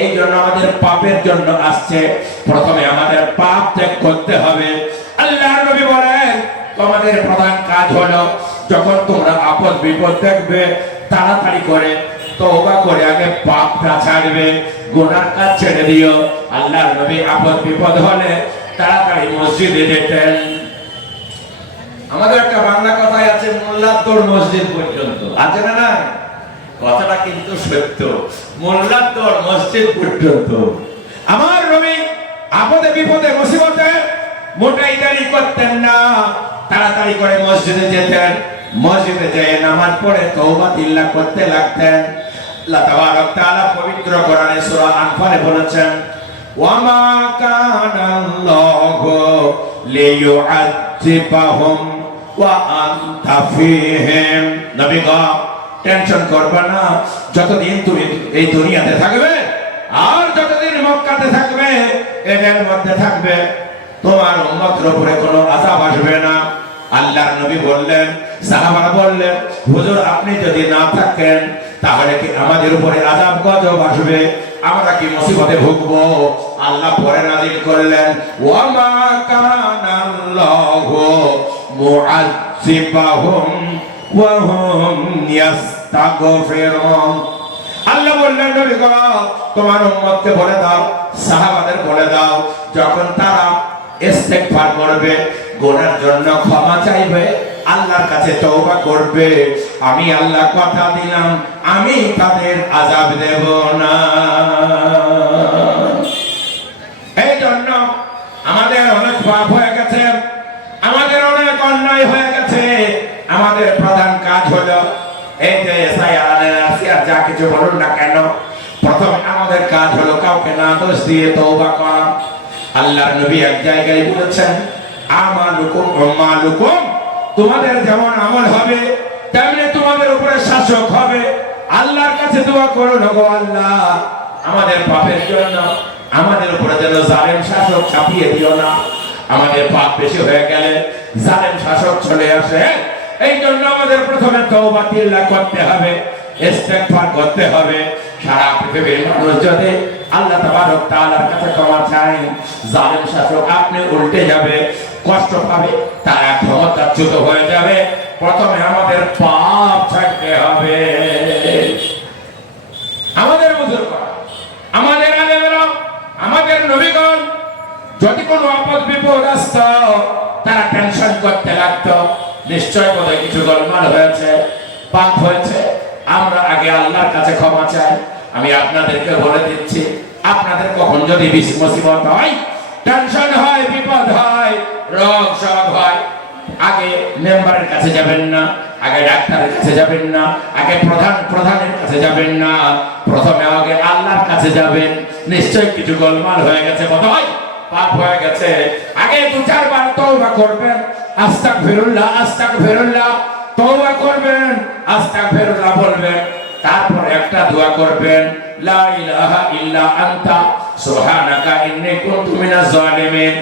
এই জন্য আমাদের পাপের জন্য আসছে। প্রথমে আমাদের পাপ ত্যাগ করতে হবে। আল্লাহর নবী বলেন, তোমাদের প্রধান কাজ হলো যখন তোমরা আপদ বিপদ দেখবে, তাড়াতাড়ি করে তওবা করে আগে পাপটা ছাড়বে, গুনার কাজ ছেড়ে দিও। আল্লাহর নবী আপদ বিপদ হলে তাড়াতাড়ি মসজিদে যেতেন। আমাদের একটা বাংলা কথাই আছে, মোল্লার দৌড় মসজিদ পর্যন্ত। আছে না? না, কথাটা কিন্তু সত্য। মোল্লার দৌড় মসজিদ পর্যন্ত। আমার নবী আপদে বিপদে মুসিবতে মোটেই দেরি করতেন না, তাড়াতাড়ি করে মসজিদে যেতেন। মসজিদে যেয়ে নামাজ পড়ে তওবা তিল্লাহ করতে লাগতেন। আল্লাহ তাবারক তাআলা পবিত্র কোরআনে সূরা আনফালে বলেছেন, ওয়া মা কানাল্লাহু লিয়ুআযিবাহুম ওয়া আনতা ফীহিম। নবী গো, টেনশন করবে না, যতদিন তুমি এই দুনিয়াতে থাকবে আর যতদিন মক্কাতে থাকবে, এদের মধ্যে থাকবে, তোমার উম্মতের উপরে কোনো আযাব আসবে না। আল্লাহর নবী বললেন, সাহাবারা বললেন, হুজুর আপনি যদি না থাকেন তাহলে কি আমাদের উপরে আযাব গজব আসবে? আমরা কি মুসিবতে ভুগবো? আল্লাহ পরে নাযিল করলেন, ওয়া মা কানাল্লাহু মুআযিবাহুম ওয়া হুম ইস্তাগফিরুন। আল্লাহ বললেন, নবী গো, তোমার উম্মতকে বলে দাও, সাহাবাদের বলে দাও, যখন তারা ইস্তেগফার করবে, গুনার জন্য ক্ষমা চাইবে, আল্লাহর কাছে তওবা করবে, আমি আল্লাহ কথা দিলাম আমি তাদের আযাব দেব না। এই জন্য আমাদের অনেক পাপ হয়ে গেছে, আমাদের অনেক অন্যায় হয়ে গেছে। আমাদের প্রধান কাজ হলো এই যে এসআইআর যা কিছু বলুন না কেন, প্রথমে আমাদের কাজ হলো কাউকে না দোষ দিয়ে তওবা করা। আল্লাহর নবী এক জায়গায় বলেছেন, আমালুকুম উম্মালুকুম, তোমাদের যেমন আমল হবে তেমনি তোমাদের উপরে শাসক হবে। আল্লাহর কাছে দোয়া করো, গো আল্লাহ আমাদের পাপের জন্য আমাদের উপরে যেন জালেম শাসক চাপিয়ে দিও না। আমাদের পাপ বেশি হয়ে গেলে জালেম শাসক চলে আসে। এই জন্য আমাদের প্রথমে তওবা তিল্লাহ করতে হবে, ইস্তেগফার করতে হবে। সারা পৃথিবীর মানুষ যদি আল্লাহ তাবারক তাআলার কাছে ক্ষমা চায়, জালেম শাসক আপনি উল্টে যাবে, কষ্ট পাবে, তারা ক্ষমতাচ্যুত হয়ে যাবে। প্রথমে আমাদের পাপ ছাড়তে হবে। আমাদের বুজুর্গ, আমাদের আলেমেরা, আমাদের নবীগণ যদি কোনো আপদ বিপদ আসত, তারা টেনশন করতে লাগতো, নিশ্চয় বোধহয় কিছু গোলমাল হয়েছে, পাপ হয়েছে, আমরা আগে আল্লাহর কাছে ক্ষমা চাই। আমি আপনাদেরকে বলে দিচ্ছি, আপনাদের কখন যদি মুসিবত হয়, টেনশন হয়, বিপদ হয়, রোগ শোক হয়, আগে মেম্বারের কাছে যাবেন না, আগে ডাক্তারের কাছে যাবেন না, আগে প্রধানের কাছে যাবেন না, প্রথমে আগে আল্লাহর কাছে যাবেন। নিশ্চয় কিছু গোলমাল হয়ে গেছে, বোধহয় পাপ হয়ে গেছে, আগে 2-4 বার তওবা করবেন, আস্তাগফিরুল্লাহ আস্তাগফিরুল্লাহ, তওবা করবেন, আস্তাগফিরুল্লাহ বলবেন, তারপর একটা দোয়া করবেন, লা ইলাহা ইল্লা আনতা সুবহানাকা ইন্নী কুনতু মিনাজ জালিমিন।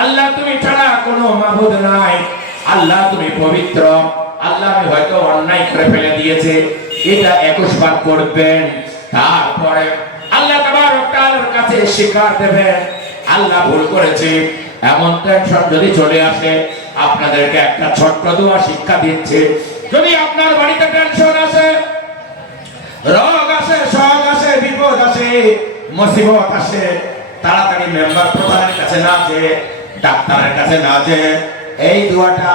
আল্লাহ তুমি ছাড়া কোনো মাবুদ নাই, আল্লাহ তুমি পবিত্র, আল্লাহ আমি হয়তো অন্যায় করে ফেলে দিয়েছে, এটা 21 বার করবেন। তারপরে আল্লাহ তাবারক তাআলার কাছে স্বীকার দেবেন আল্লাহ ভুল করেছি। এমন টেনশন যদি চলে আসে, আপনাদেরকে একটা ছোট্ট দোয়া শিক্ষা দিচ্ছে। যদি আপনার বাড়িতে টেনশন আসে, রোগ আসে, শোক আসে, বিপদ আসে, মুসিবত আসে, তাড়াতাড়ি মেম্বার প্রধানের কাছে না যে, ডাক্তারের কাছে না যে, এই দোয়াটা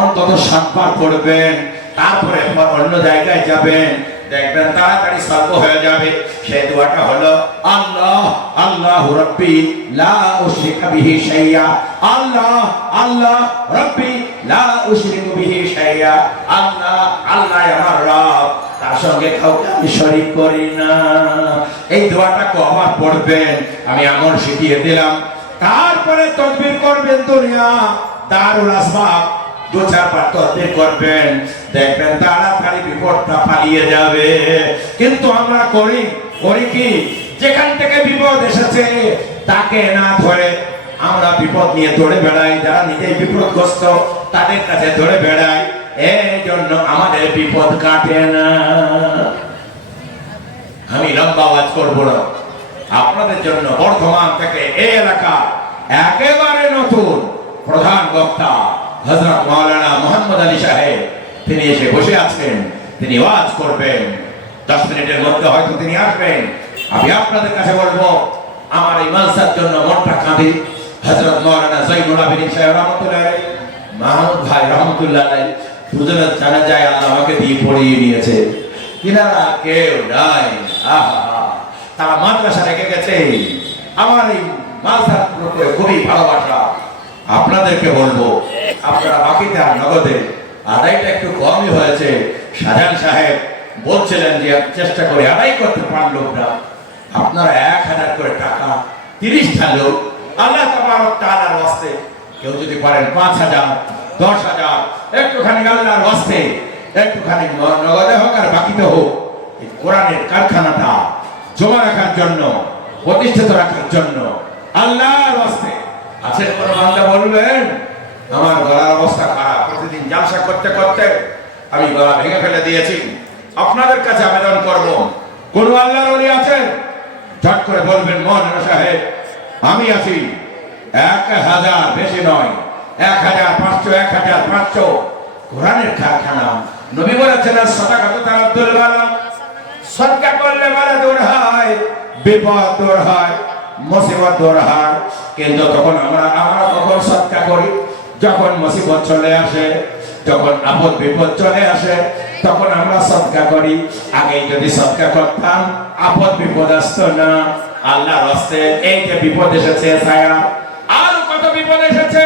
অন্তত 7 বার পড়বেন। তারপরে অন্য জায়গায় যাবেন, দেখবেন তাড়াতাড়ি সলভ হয়ে যাবে। সেই দোয়াটা হলো আল্লাহ আল্লাহু রাব্বি লা উশরিকা বিহি শাইয়া। আল্লাহ আল্লাহ রাব্বি লা উশরিকু বিহি শাইয়া। আল্লাহ আল্লাহ আমার রব, তার সঙ্গে কাউকে আমি শরীক করি না। এই দোয়াটা কবার পড়বেন আমি আমল শিখিয়ে দিলাম। তারপরে তাকবীর করবেন, দুনিয়া দারুল আসবাব 2-4 বার তাকবীর করবেন, দেখবেন তাড়াতাড়ি বিপদটা পালিয়ে যাবে। কিন্তু আমরা করি কি, যেখান থেকে বিপদ এসেছে তাকে না ধরে আমরা বিপদ নিয়ে দৌড়ে বেড়াই। যারা নিজেই বিপদগ্রস্ত তাদের কাছে দৌড়ে বেড়াই, এই জন্য আমাদের বিপদ কাটে না। আমি লম্বা আওয়াজ করবো না, আপনাদের জন্য বর্ধমান থেকে এই এলাকা একেবারে নতুন প্রধান বক্তা হযরত মাওলানা মোহাম্মদ আলী সাহেব, তিনি এসে বসে আছেন, তিনি ওয়াজ করবেন। 10 মিনিটের মধ্যে হয়তো তিনি আসবেন। আমি আপনাদের কাছে বলবো, আমার এই মালসার জন্য মনটা কাঁদে। হযরত মাওলানা জয়নুল আবেদিন সাহেব রহমাতুল্লাহ আলাইহি, মাহমুদ ভাই রহমাতুল্লাহ আলাইহি, দুজনের জানা যায় আল্লাহ আমাকে দিয়ে পড়িয়ে নিয়েছে। কিনারা কেউ নাই, আহা তারা মাদ্রাসা রেখে গেছে। আমার এই মালসার প্রতি খুবই ভালোবাসা। আপনাদেরকে বলবো, আপনারা বাকিতে আর নগদে আদায়টা একটু কমই হয়েছে। শাহজাহান সাহেব বলছিলেন যে চেষ্টা করে আদায় করতে পারলো না। আপনারা 1000 করে টাকা, 30টা লোক, আল্লাহ তাবারক তাআলার ওয়াস্তে কেউ যদি পারেন 5000, 10,000, একটুখানি আল্লাহর ওয়াস্তে, একটুখানি নগদে হোক আর বাকিতে হোক, এই কোরআনের কারখানাটা জমা রাখার জন্য, প্রতিষ্ঠিত রাখার জন্য আল্লাহর ওয়াস্তে আছেন কোন বান্দা বলবেন আমার গলার অবস্থা খারাপ, প্রতিদিন জালসা করতে করতে আমি গলা ভেঙে ফেলে দিয়েছি। আপনাদের কাছে আবেদন করব, কোন আল্লাহর ওলি আছেন? ঝট করে বলবেন মাওলানা সাহেব আমি আছি। 1000, বেশি নয়, 1500, 1500। কোরআনের কারখানা। নবী বলেছেন সাদাকাতু তারাদ্দুল বালা, সদকা করলে বালা দূর হয়, বিপদ দূর হয়, মুসিবত দূর হয়। কিন্তু তখন আমরা কখন সদকা করি? যখন মুসিবত চলে আসে, যখন আপদ বিপদ চলে আসে, তখন আমরা সদকা করি। আগে যদি সদকা করতাম আপদ বিপদ আসতো না। আল্লাহর রাস্তে এই যে বিপদ এসেছে, ছায়া আর কত বিপদ এসেছে।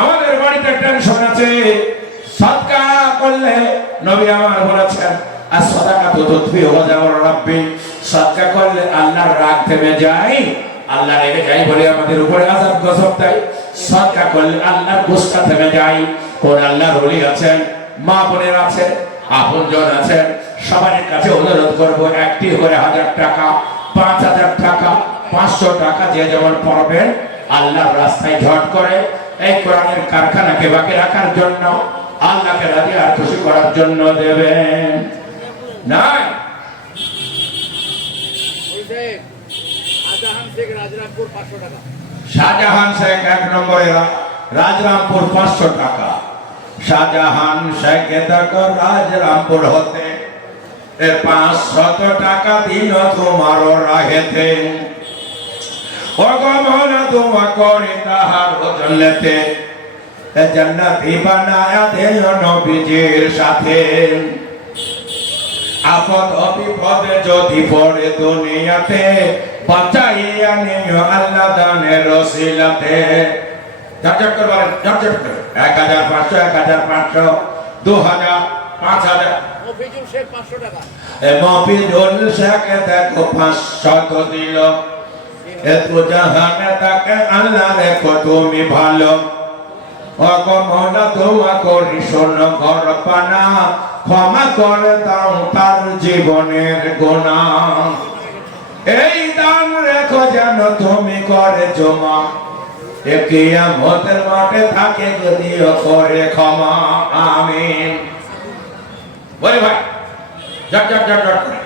আমাদের বাড়িতে টেনশন আছে, সদকা করলে নবী আমার বলেছেন as-sadaqatu tudfi'u ghadabar rabbi, সদকা করলে আল্লাহর রাগ থেমে যায়। আল্লাহ রেগে যায় বলে আমাদের উপরে আযাব গজব দেয়। সদকা করলে আল্লাহর গুসা থেমে যায়। কোন আল্লাহর ওলি আছেন, মা বোনের আছেন, আপনজন আছেন, সবার কাছে অনুরোধ করব একটি করে 1000 টাকা, 5000 টাকা, 500 টাকা যে যেমন পারবেন আল্লাহর রাস্তায় ঝট করে এই কোরআনের কারখানাকে বাকি রাখার জন্য, আল্লাহকে রাজি আর খুশি করার জন্য দেবেন। নাই শাহজাহান শেখ 1 নম্বরে রাজরামপুর 500 টাকা। শাহজাহান শেখ রাজরামপুর হতে 500 টাকা দিল তোমার রাহেতে। ভগবান দোয়া করে তাহার বদলেতে জান্নাতি বানায়া দিল নবীজির সাথে। আপদ বিপদে যদি পড়ে দুনিয়াতে, বাঁচাইয়া নিও আল্লাহ দানের রসিলাতে। ঝটঝট করে বলেন, ঝটঝট করে 1500, 1500, 2000, 5000। মফিজুল শেখ 500 টাকা। মফিজুল শেখ দেখো 500 দিল। এত জাহানে তাকে আল্লাহ রেখো তুমি ভালো। অগমনা তোমা করি শোন গরপানা, ক্ষমা করে দাও তার জীবনের গুনাহ। এই দান রেখো যেন তুমি করে জমা, কিয়ামতের মাঠে থাকে যদিও করে ক্ষমা। আমিন। বলে ভাই জট জট জট জট করে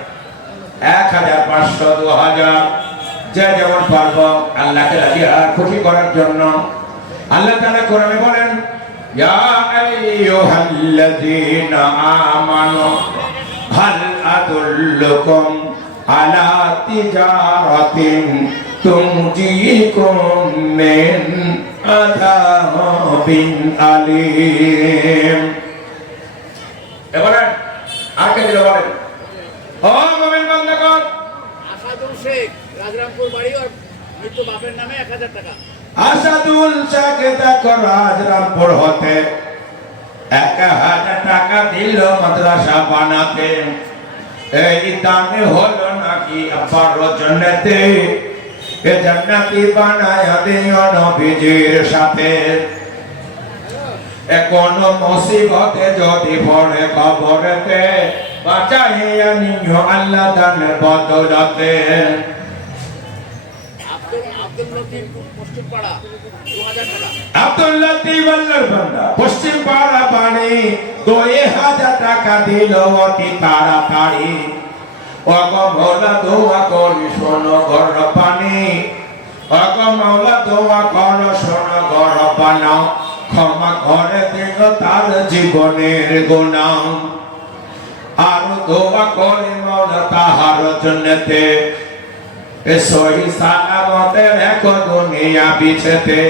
1500 2000 যে যেমন পারব আল্লাহকে রাজি আর খুশি করার জন্য আল্লাহ তাআলা কোরআনে বলেন ইয়া আইয়ুহাল্লাযীনা আমানু হাল আদুল্লুকুম আলা তিজারাতিন তুনজিকুম মিন আযাবিন আলীম। এবারে আগে দিল বলেন ও মুমিন বান্দাগণ আসাদুল শেখ রাজরামপুর বাড়ি আর মৃত্যু বাপের নামে 1000 টাকা। আসাদুল শেখ দেখো রাজরামপুর হতে 1000 টাকা দিল মাদ্রাসা বানাতে। এই দানে হলো নাকি আব্বার জন্নতে এ জান্নাতি বানায়া দিও নবীজির সাথে। কোন মুসিবতে যদি পড়ে কবরেতে বাঁচাইয়া নিও আল্লাহ দানের বদলতে। আব্দুল লতিফ পশ্চিম পাড়া 2000 টাকা। আব্দুল লতিফ আল্লাহর বান্দা পশ্চিম পাড়া বাণী 2000 টাকা দিল অতি তাড়াতাড়ি। ওগো মওলা দোয়া করি শোনো গর পানি, ওগো মওলা দোয়া করো শোনো গর বানাও, ক্ষমা করে দিও তার জীবনের গুনাহ। আর দোয়া করে মওলা তাহার জন্নতে সহি সালামতে রেখো দুনিয়া বিছেতে।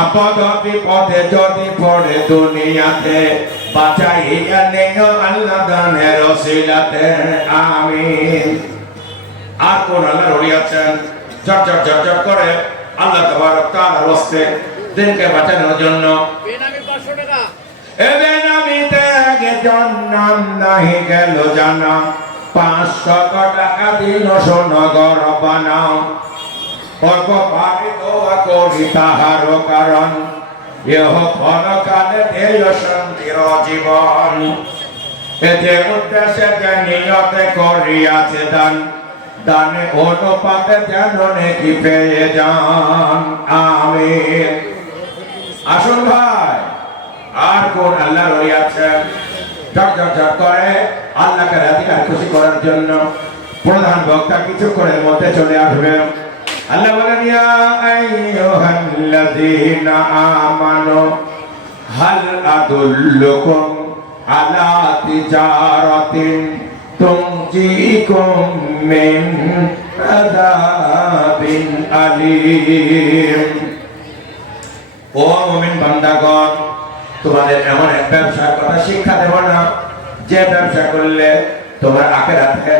আপদ বিপদে যদি পড়ে দুনিয়াতে বাঁচাইয়া নিও আল্লাহ দানের ওসিলাতে আমিন। আর কোন আল্লাহর ওলি আছেন ঝট ঝট ঝট ঝট করে আল্লাহ তাবারক তাআলার ওয়াস্তে দিনকে বাঁচানোর জন্য বেনামি 500 টাকা। এ বেনামিতে আগে জন্নাম নাহি গেল জানা, 500 টাকা দিল শোনো ঘর বানাও। অল্প পানি দোয়া করি তাহার কারণ এহ পরকালে দেয় শান্তির জীবন। এতে উদ্দেশ্যে যে নিয়তে করিয়াছে দান, দানে অনুপাতে যেন নেকি পেয়ে যান আমিন। আসুন ভাই আর কোন আল্লাহর ওলি আছেন ঝট ঝট ঝট করে আল্লাহকে রাজি আর খুশি করার জন্য প্রধান বক্তা কিছুক্ষণের মধ্যে চলে আসবেন। আল্লাহ বলেন ইয়া আইয়ুহাল্লাযীনা আমানু হাল আদুল্লুকুম আলা তিজারাতিন তুনজিকুম মিন আযাবিন আলীম। ও মুমিন বান্দাগণ তোমাদের এমন এক ব্যবসার কথা শিক্ষা দেব না যে ব্যবসা করলে তোমরা আখিরাতে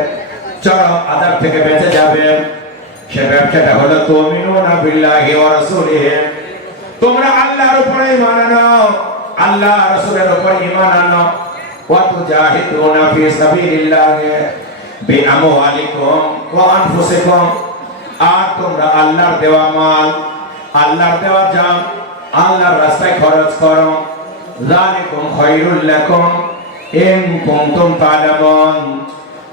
চরম আযাব থেকে বেঁচে যাবে। সে ব্যবসাটা হলো তুমিনুনা বিল্লাহি ওয়া রাসূলিহি, তোমরা আল্লাহর উপরে ঈমান আনো, আল্লাহ রাসূলের উপরে ঈমান আনো। ওয়া তুজাহিদুনা ফি সাবিলিল্লাহি বিআমওয়ালিকুম ওয়া আনফুসিকুম, আর তোমরা আল্লাহর দেওয়া মাল, আল্লাহর দেওয়া জান আল্লাহর রাস্তায় খরচ করো। যালিকুম খায়রুল লাকুম ইন কুনতুম তা'লামুন,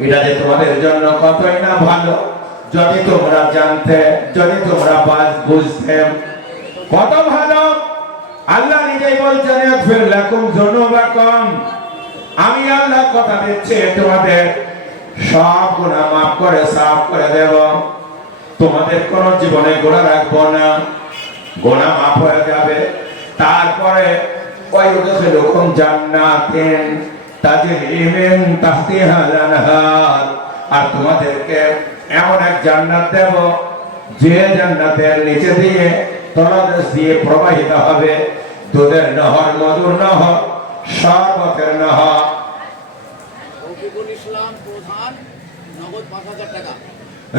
এটা যে তোমাদের জন্য কতই না ভালো যদি তোমরা জানতে, যদি তোমরা বুঝতে। কত ভালো আল্লাহ নিজেই বলছেন ইয়াগফির লাকুম যুনুবাকুম, আমি আল্লাহ কথা দিচ্ছি তোমাদের সব গুনাহ মাফ করে সাফ করে দেব। তোমাদের কোন জীবনে গুনাহ রাখবো না, গুনাহ মাফ হয়ে যাবে। তারপরে ওই উদখিলুকুম জান্নাতিন তাজরি মিন তাহতিহাল আনহার, আর তোমাদেরকে এমন এক জান্নাত দেব যে জান্নাতের নিচে দিয়ে তলদেশ দিয়ে প্রবাহিত হবে দুধের নহর, মধুর নহর, শরবতের নহর। রফিকুল ইসলাম প্রধান নগদ 5000 টাকা।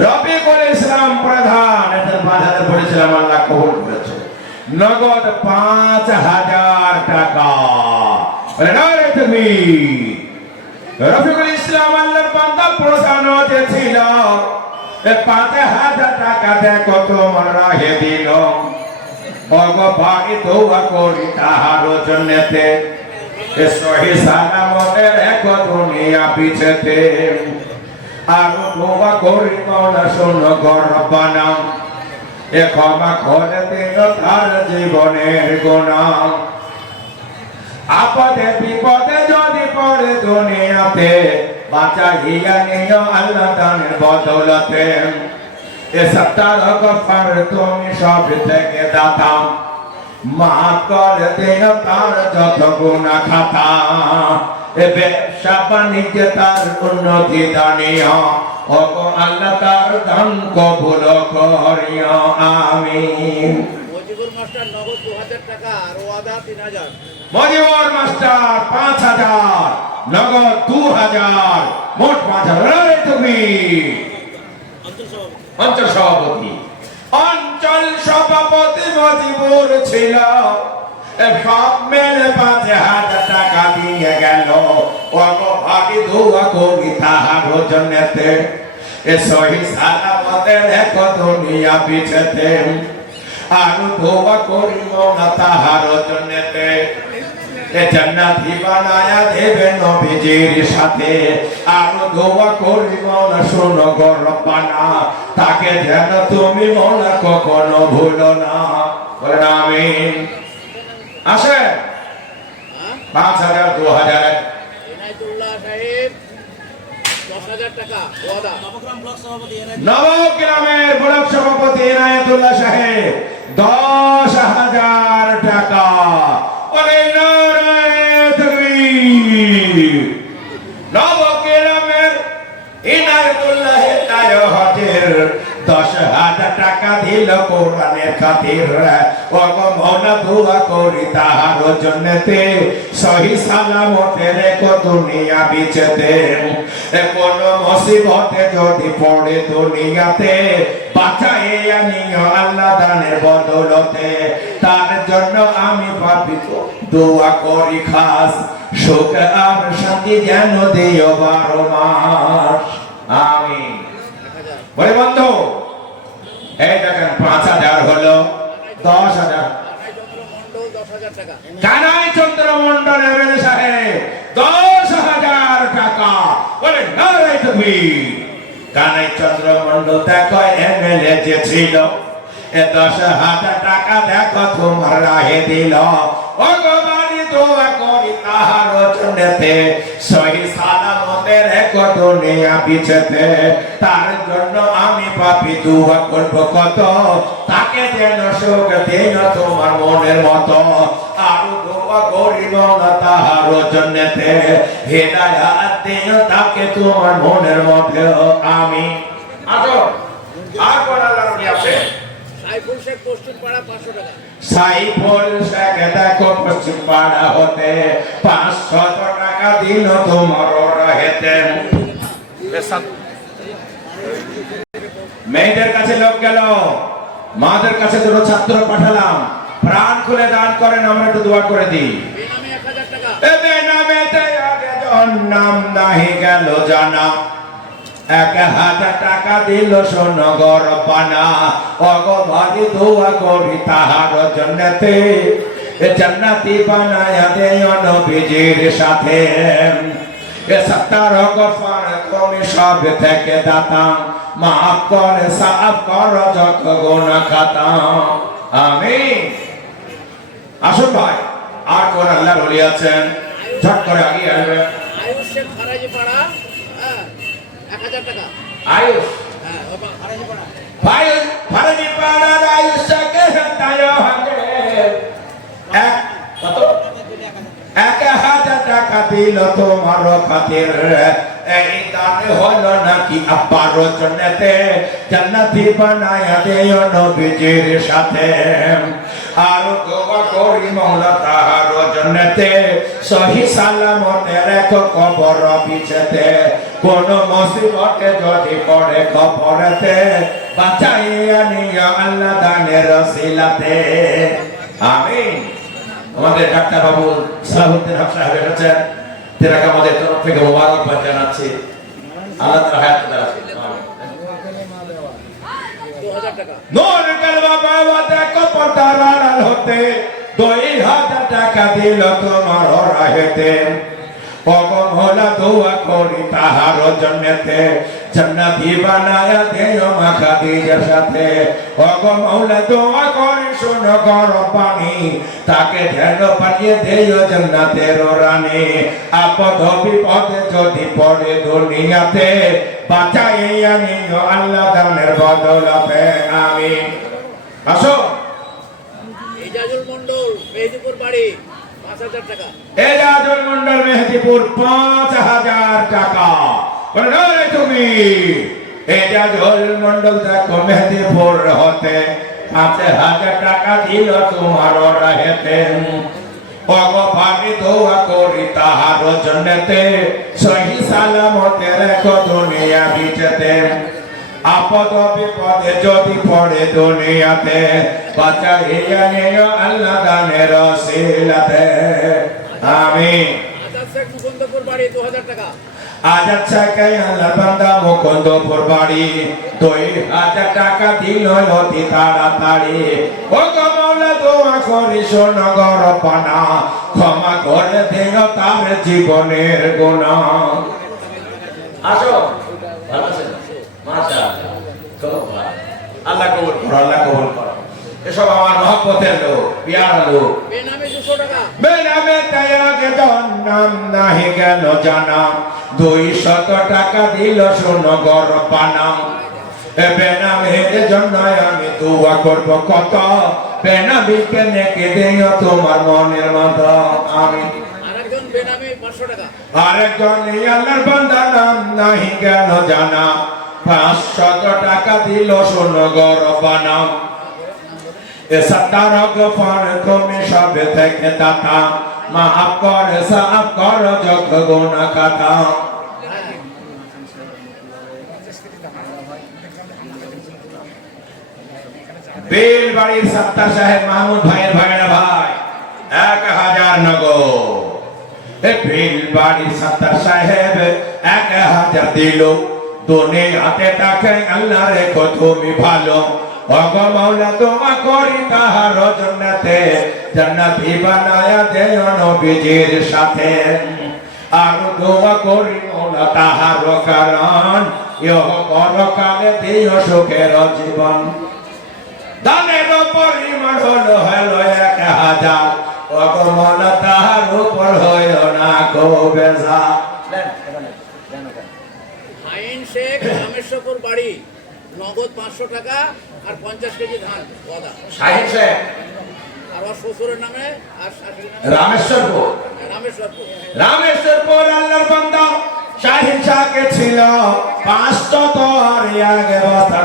রফিকুল ইসলাম প্রধান এত 5000 পড়েছিলাম, আল্লাহ কবুল করেছে। নগদ 5000 টাকা। নারে তাকবীর। রফিকুল ইসলাম আল্লাহর বান্দা প্রধান যে ছিল 5000 টাকা দেখো তোমার রাহে দিল। ওগো ভাই দোয়া করি তাহার জন্নতে সহি সালামতে রেখো দুনিয়া পিছেতে। আর দোয়া করি মওলা শোনো ঘর বানাও, ক্ষমা করে দিও তার জীবনের গুনাহ। আপদে বিপদে যদি পড়ে দুনিয়াতে বাঁচাইয়া নিও আল্লাহ দানের বদৌলতে এ সত্তার গফার তুমি সব থেকে দাতা মাফ করে দিও তার যত গুনাহ খাতা এ ব্যবসা বাণিজ্যে তার উন্নতি দানিও ও গো আল্লাহ তার দান কবুল করিও আমিন। মজিবুর মাস্টার নগদ 2000 টাকা আর ওয়াদা 3000। মজিবুর মাস্টার 5000, নগদ 2000, মোট 5000। এই তুমি অঞ্চল সভাপতি। অঞ্চল সভাপতি মজিবুর ছিল, সব মেলে 5000 টাকা দিয়ে গেল। ওগো ভাবি দোয়া করি তাহার জন্যতে এ সহি সালামতে রেখো দুনিয়া পিছেতে আর দোয়া করি মৌলা তাহার জন্যতে এ জান্নাতি বানায়া দেবে নবীজির সাথে আর দোয়া করি মৌলা শোনো গো রব্বানা তাকে যেন তুমি মৌলা কখনো ভুলো না। বলেন আমিন। আসে 5000, 2000। ইনায়েতুল্লাহ সাহেব 10000 টাকা ওয়াদা। নবগ্রামের ব্লক সভাপতি ইনায়েতুল্লাহ সাহেব 10000 টাকা। বলে নারায়ে তাকবীর। নবগ্রামের ইনায়েতুল্লাহ তায়হের 10000 টাকা দিল কোরআনের খাতির। ওগো মওলা দোয়া করি তাহার জন্যতে সহি সালামতে রেখো দুনিয়া বিচেতে কোন মুসিবতে যদি পড়ে দুনিয়াতে বাঁচাইয়া নিও আল্লাহ দানের বদৌলতে তার জন্য আমি পাপি দোয়া করি খাস সুখ আর শান্তি যেন দিও 12 মাস। আমিন। বলে বন্ধু এই দেখেন 5000 হলো 10000। কানাই চন্দ্র মন্ডল এমএলএ সাহেব 10000 টাকা। বলে নারায়ে তাকবীর। কানাই চন্দ্র মন্ডল দেখো এমএলএ যে ছিল এ 10000 টাকা দেখো তোমার রাহে দিল। ও গো বাড়ি দোয়া করি তাহার জন্যতে সহি সালামতে রেখো দুনিয়া পিছেতে তার জন্য আমি পাপি দোয়া করব কত তাকে যেন সুখ দিন তোমার মনের মতো আর দোয়া করি মওলা তাহার জন্যতে হেদায়েত দিও তাকে তোমার মনের মধ্যে। আমি আসো আর কোন আল্লাহর নিয়ে আছে। সাইফুল শেখ পশ্চিম পাড়া 500 টাকা। সাইফুল শেখ দেখো পশ্চিম পাড়া হতে 500 টাকা দিল তোমার রাহেতে। মেয়েদের কাছে লোক গেল, মাদের কাছে দুটো ছাত্র পাঠালাম, প্রাণ খুলে দান করেন, আমরা একটু দোয়া করে দিই। বেনামে 1000 টাকা। এ বেনামেতে আগে নাম নাহি গেল জানা 1000 টাকা দিল শোনো গো রব্বানা। ওগো ভারি দোয়া করি তাহার জন্যতে এ জান্নাতি বানায়া দেও নবীজির সাথে এ সত্তার গফার তুমি সব থেকে দাতা মাফ করে সাফ কর যত গুনাহ খাতা। আমিন। আসুন ভাই আর কোন আল্লাহর ওলি আছেন ঝট করে আগিয়ে আসবেন। আয়ুষ শেখ ফারাজি পাড়া 1000 টাকা। আয়ুষ হ্যাঁ বাবা ফারাজি পাড়া। ভাই ফারাজি পাড়ার আয়ুষকে হতায় হাতে এক কত 1000 টাকা দিল তোমার খাতির। এই দান হলো নাকি আব্বার জন্নতে জান্নাতি বানায়া দেও নবীজির সাথে আর দোয়া করি মওলা তাহার জন্নতে সহি সালামতে রেখো কবর পিছেতে কোন মুসিবতে যদি পড়ে কবরেতে বাঁচাইয়া নিও আল্লাহ দানের রসিলাতে। আমিন। আমাদের ডাক্তার বাবু সালাহুদ্দিন হক সাহেব এসেছেন, তেনাকে আমাদের তরফ থেকে মোবারকবাদ জানাচ্ছি। আল্লাহ তাআলা হায়াত রাখুন। 2000 টাকা। নূর কালবা বাবা দেখো পর্দার আড়াল হতে 2000 টাকা দিল তোমার রাহেতে। ওগো মওলা দোয়া করি তাহার জন্যতে জান্নাতি বানায়া দেও মা খাদিজার সাথে। ওগো মাওলা দোয়া করি শোনো গো রব্বানি, তাকে ধ্যান পাঠিয়ে দেও জান্নাতের রানী। আপদ বিপদে যদি পড়ে দুনিয়াতে, বাঁচাইয়া নিও আল্লাহ দানের বদলতে, আমিন। আসো। এজাজুল মন্ডল মেহেদিপুর বাড়ি 5,000 টাকা। এজাজুল মন্ডল মেহেদিপুর 5,000 টাকা। বলো রে তুমি এজাজুল মন্ডল দেখো মেহেদিপুর হতে 5,000 টাকা দিল তোমার রাহেতে। ওগো ভাবি দোয়া করি তাহার জন্নতে, সহি সালামতে রেখো দুনিয়া বিচতে। আপদ বিপদে যদি পড়ে দুনিয়াতে, বাঁচাইয়া নিও আল্লাহ দানের ওসিলাতে, আমিন। আজাদ শেখ মুকুন্দপুর বাড়ি 2,000 টাকা। আজাদ শেখ আল্লাহর বান্দা মুকুন্দপুর বাড়ি 2,000 টাকা দিল অতি তাড়াতাড়ি। ও গো মাওলা দোয়া করি শোনো গো রব্বানা, ক্ষমা করে দিও তার জীবনের গুনাহ। আসো। ভালো আছেন? মাশাআল্লাহ। খুব ভালো। আল্লাহ কবুল করো, আল্লাহ কবুল করো। এসব আমার মহব্বতের লোক, পিয়ারা লোক। বেনামে 200 টাকা। বেনামে তায়াগে জন্নাম নাহি গেল জানা, 200 টাকা দিল শোনো গো রব্বানা। এ বেনামের জন্য আমি দোয়া করব কত, বেনামিকে নেকে দিও তোমার মনের মতো, আমিন। আরেকজন বেনামে 500 টাকা। আরেকজন আল্লাহর বান্দা নাম নাহি গেল জানা, 500 টাকা দিল শোনো গো রব্বানা। এ সত্তার গফার তুমি সব থেকে দাতা, মাফ কর সাফ কর যত গুনাহ খাতা। বেলবাড়ির সত্তার সাহেব মাহমুদ ভাইয়ের ভাইরা ভাই 1,000 নগদ। এ বেলবাড়ির সত্তার সাহেব 1,000 দিল, দুনিয়াতে তাকে আল্লাহ রেখো তুমি ভালো। ওগো মাওলা দোয়া করি তাহার জন্নতে, জান্নাতি বানায়া দেও নবীজির সাথে। আর দোয়া করি মাওলা তাহার কারণ, ইহ পরকালে দিও সুখের জীবন। দানের পরিমাণ হলো 1,000, ওগো মাওলা তাহার উপর হইও না গো বেজার। আইন শেখ রামেশ্বরপুর বাড়ি নগদ 500 টাকা আর 50 কেজি ধান গদা। শাহিন শেখ আর ওর শ্বশুরের নামে আর শাশুড়ির নামে রামেশ্বরপুর। রামেশ্বরপুর। রামেশ্বরপুর আল্লাহর বান্দা শাহিন শাহকে ছিল 500 আর আগে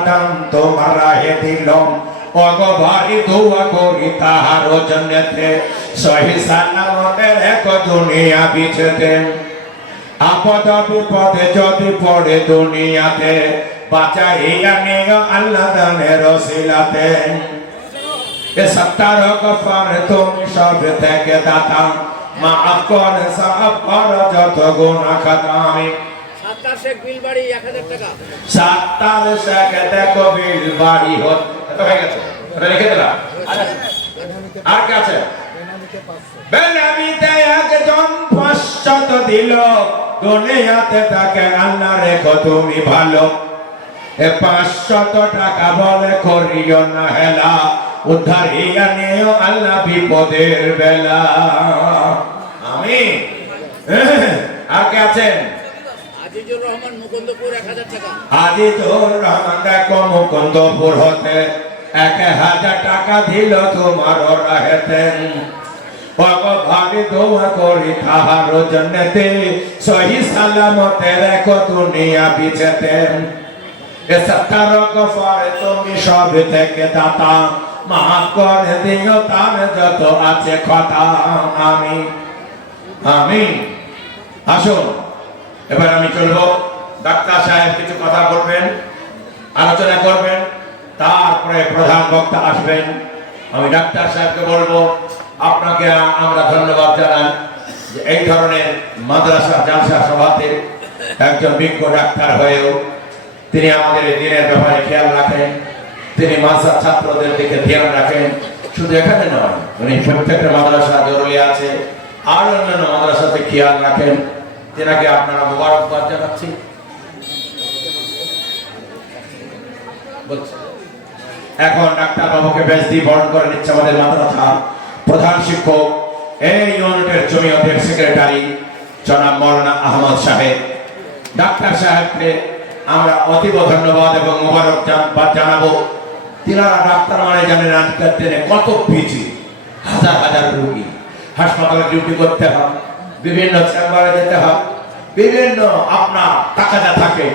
দাম তোমার রাহে দিলাম। ওগো ভাই দোয়া করি তাহার জন্নতে, সহি সালামতে রেখো দুনিয়া বিচতে। আপদ বিপদে যদি পড়ে দুনিয়াতে, বাঁচাইয়া নিও আল্লাহ দানের ওসিলাতে। এ সত্তার গফার তুমি সব থেকে দাতা, মাফ কর সাফ কর যত গুনাহ খাতা, আমিন। সাত্তার শেখ বিলবাড়ি 1,000 টাকা। সাত্তার শেখ দেখো বিলবাড়ি হত এত হয়ে গেছে, এটা লিখে দিলাম। আর কি আছে? বেনামিতে একজন 500 দিল, দুনিয়াতে তাকে আল্লাহ রেখো তুমি ভালো। এ 500 টাকা বলে করিও না হেলা, উদ্ধারিয়া নিও আল্লাহ বিপদের বেলা, আমিন। আর কে আছেন? আজিজুর রহমান মুকুন্দপুর 1,000 টাকা। আজিজুর রহমান দেখো মুকুন্দপুর হতে 1,000 টাকা দিল তোমার রাহেতে। ওগো ভাবি দোয়া করি তাহার জন্নতে, সহি সালামতে রেখো দুনিয়া বিচতে। এ সত্তার গফার তুমি সব থেকে দাতা, মাফ করে দিও তার যত আছে কথা, আমিন, আমিন। আসুন এবার আমি চলবো, ডাক্তার সাহেব কিছু কথা বলবেন, আলোচনা করবেন, তারপরে প্রধান বক্তা আসবেন। আমি ডাক্তার সাহেবকে বলবো, আপনাকে আমরা ধন্যবাদ জানাই যে এই ধরনের মাদ্রাসা জালসা সভাতে একজন বিজ্ঞ ডাক্তার হয়েও তিনি আমাদের এই দিনের ব্যাপারে খেয়াল রাখেন, তিনি মাদ্রাসা ছাত্রদের দিকে ধ্যান রাখেন। শুধু এখানে নয়, উনি প্রত্যেকটা মাদ্রাসা জরুরি আছে আর অন্যান্য মাদ্রাসাতে খেয়াল রাখেন। তেনাকে আপনারা মোবারকবাদ জানাচ্ছি। বলছে। এখন ডাক্তার বাবুকে বেশ দিয়ে বরণ করে নিচ্ছে আমাদের মাদ্রাসা প্রধান শিক্ষক এই ইউনিটের জমিয়তের সেক্রেটারি জনাব মৌলানা আহমদ সাহেব। ডাক্তার সাহেবকে আমরা অতীব ধন্যবাদ এবং মোবারক জানাবো। তিনারা ডাক্তার মানে জানেন আজকের দিনে কত বিজি, হাজার হাজার রোগী, হাসপাতালে ডিউটি করতে হয়, বিভিন্ন চেম্বারে যেতে হয়, বিভিন্ন আপনার টাকা যা থাকে,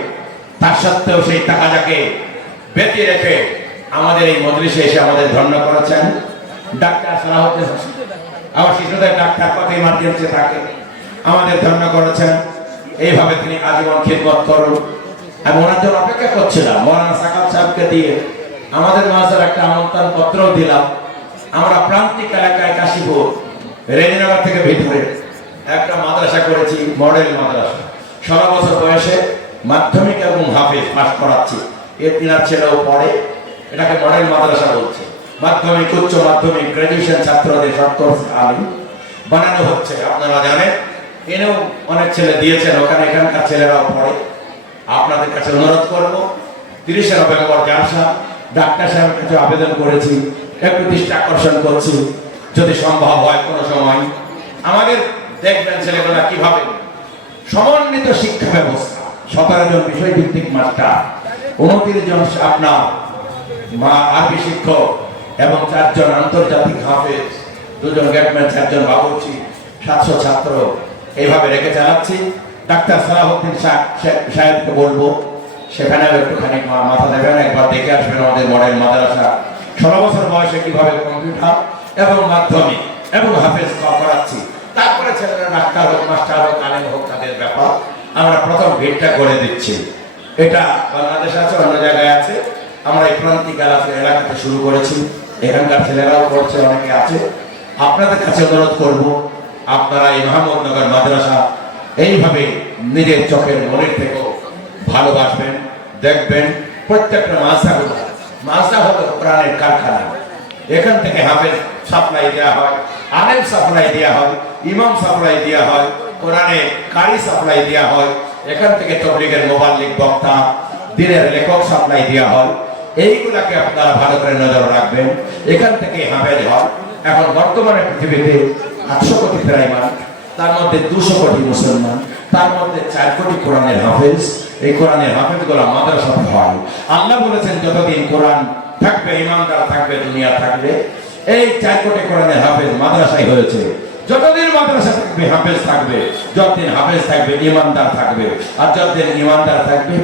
তার সত্ত্বেও সেই টাকা যাকে বেঁচে রেখে আমাদের এই মজলিসে এসে আমাদের ধন্য করেছেন। ডাক্তার সালাউদ্দিন আমার শিশুদের ডাক্তার কত ইমার্জেন্সি থাকে, আমাদের ধন্য করেছেন। এইভাবে তিনি আজীবন খিদমত করুন। আমি ওনার জন্য অপেক্ষা করছিলাম। মৌলানা সাকাত সাহেবকে দিয়ে আমাদের মাদ্রাসার একটা আমন্ত্রণ পত্র দিলাম। আমরা প্রান্তিক এলাকায় কাশীপুর রেজিনগর থেকে ভিতরে একটা মাদ্রাসা করেছি, মডেল মাদ্রাসা। 16 বছর বয়সে মাধ্যমিক এবং হাফেজ পাস করাচ্ছি। এর তিনার ছেলেও পড়ে, এটাকে মডেল মাদ্রাসা বলছে। মাধ্যমিক, উচ্চ মাধ্যমিক, গ্রাজুয়েশন ছাত্রদের শর্ট কোর্স আলিম বানানো হচ্ছে। আপনারা জানেন এনেও অনেক ছেলে দিয়েছেন, ওখানে এখানকার ছেলেরাও পড়ে। আপনাদের কাছে অনুরোধ করবো 30 নভেম্বর জালসা ডাক্তার সাহেবের কাছে আবেদন করেছি, একটু দৃষ্টি আকর্ষণ করছি, যদি সম্ভব হয় কোনো সময় আমাদের দেখবেন ছেলেগুলা কিভাবে সমন্বিত শিক্ষা ব্যবস্থা, 17 জন বিষয় ভিত্তিক মাস্টার, 29 জন আপনার আরবি শিক্ষক এবং 4 জন আন্তর্জাতিক হাফেজ, 2 জন গেটম্যান, 4 জন বাবুর্চি, 700 ছাত্র, এইভাবে রেখে চালাচ্ছি। ডাক্তার সালাউদ্দিন সাহেবকে বলবো সেখানেও একটুখানি মাথা দেবেন, একবার দেখে আসবেন আমাদের মডেল মাদ্রাসা। 16 বছর বয়সে কিভাবে কম্পিউটার এবং মাধ্যমিক এবং হাফেজ করাচ্ছি। তারপরে ছেলেরা ডাক্তার হোক, মাস্টার হোক, আলেম হোক, তাদের ব্যাপার আমরা প্রথম ভিড়টা করে দিচ্ছি। এটা বাংলাদেশ আছে, অন্য জায়গায় আছে। আমরা এই প্রান্তিক এলাকাতে শুরু করেছি, এখানকার ছেলেরাও করছে, অনেকে আছে। আপনাদের কাছে অনুরোধ করব, আপনারা এই মাহমুদনগর মাদ্রাসা এইভাবে নিজের চোখের মনের থেকেও ভালোবাসবেন, দেখবেন। প্রত্যেকটা মাদ্রাসা হলো কোরআনের কারখানা। এখান থেকে হাফেজ সাপ্লাই দেওয়া হয়, আলেম সাপ্লাই দেওয়া হয়, ইমাম সাপ্লাই দেওয়া হয়, কোরআনের কারি সাপ্লাই দেওয়া হয়। এখান থেকে তবলিগের মোবাল্লিগ বক্তা, দিনের লেখক সাপ্লাই দেওয়া হয়। এইগুলাকে আপনারা ভালো করে নজর রাখবেন। এখান থেকে হাফেজ হয়। এখন বর্তমানে পৃথিবীতে 800 কোটি প্রায় মানুষ, তার মধ্যে 200 কোটি মুসলমান, তার মধ্যে 4 কোটি কোরআনের হাফেজ। এই কোরআনের হাফেজ গুলা মাদ্রাসা হয়। আল্লাহ বলেছেন যতদিন কোরআন থাকবে, ইমানদার থাকবে, দুনিয়া থাকবে। এই 4 কোটি কোরআনের হাফেজ মাদ্রাসায় হয়েছে। যতদিন মাদ্রাসা থাকবে হাফেজ থাকবে, যতদিন হাফেজ থাকবে ইমানদার থাকবে, আর যতদিন ইমানদার থাকবে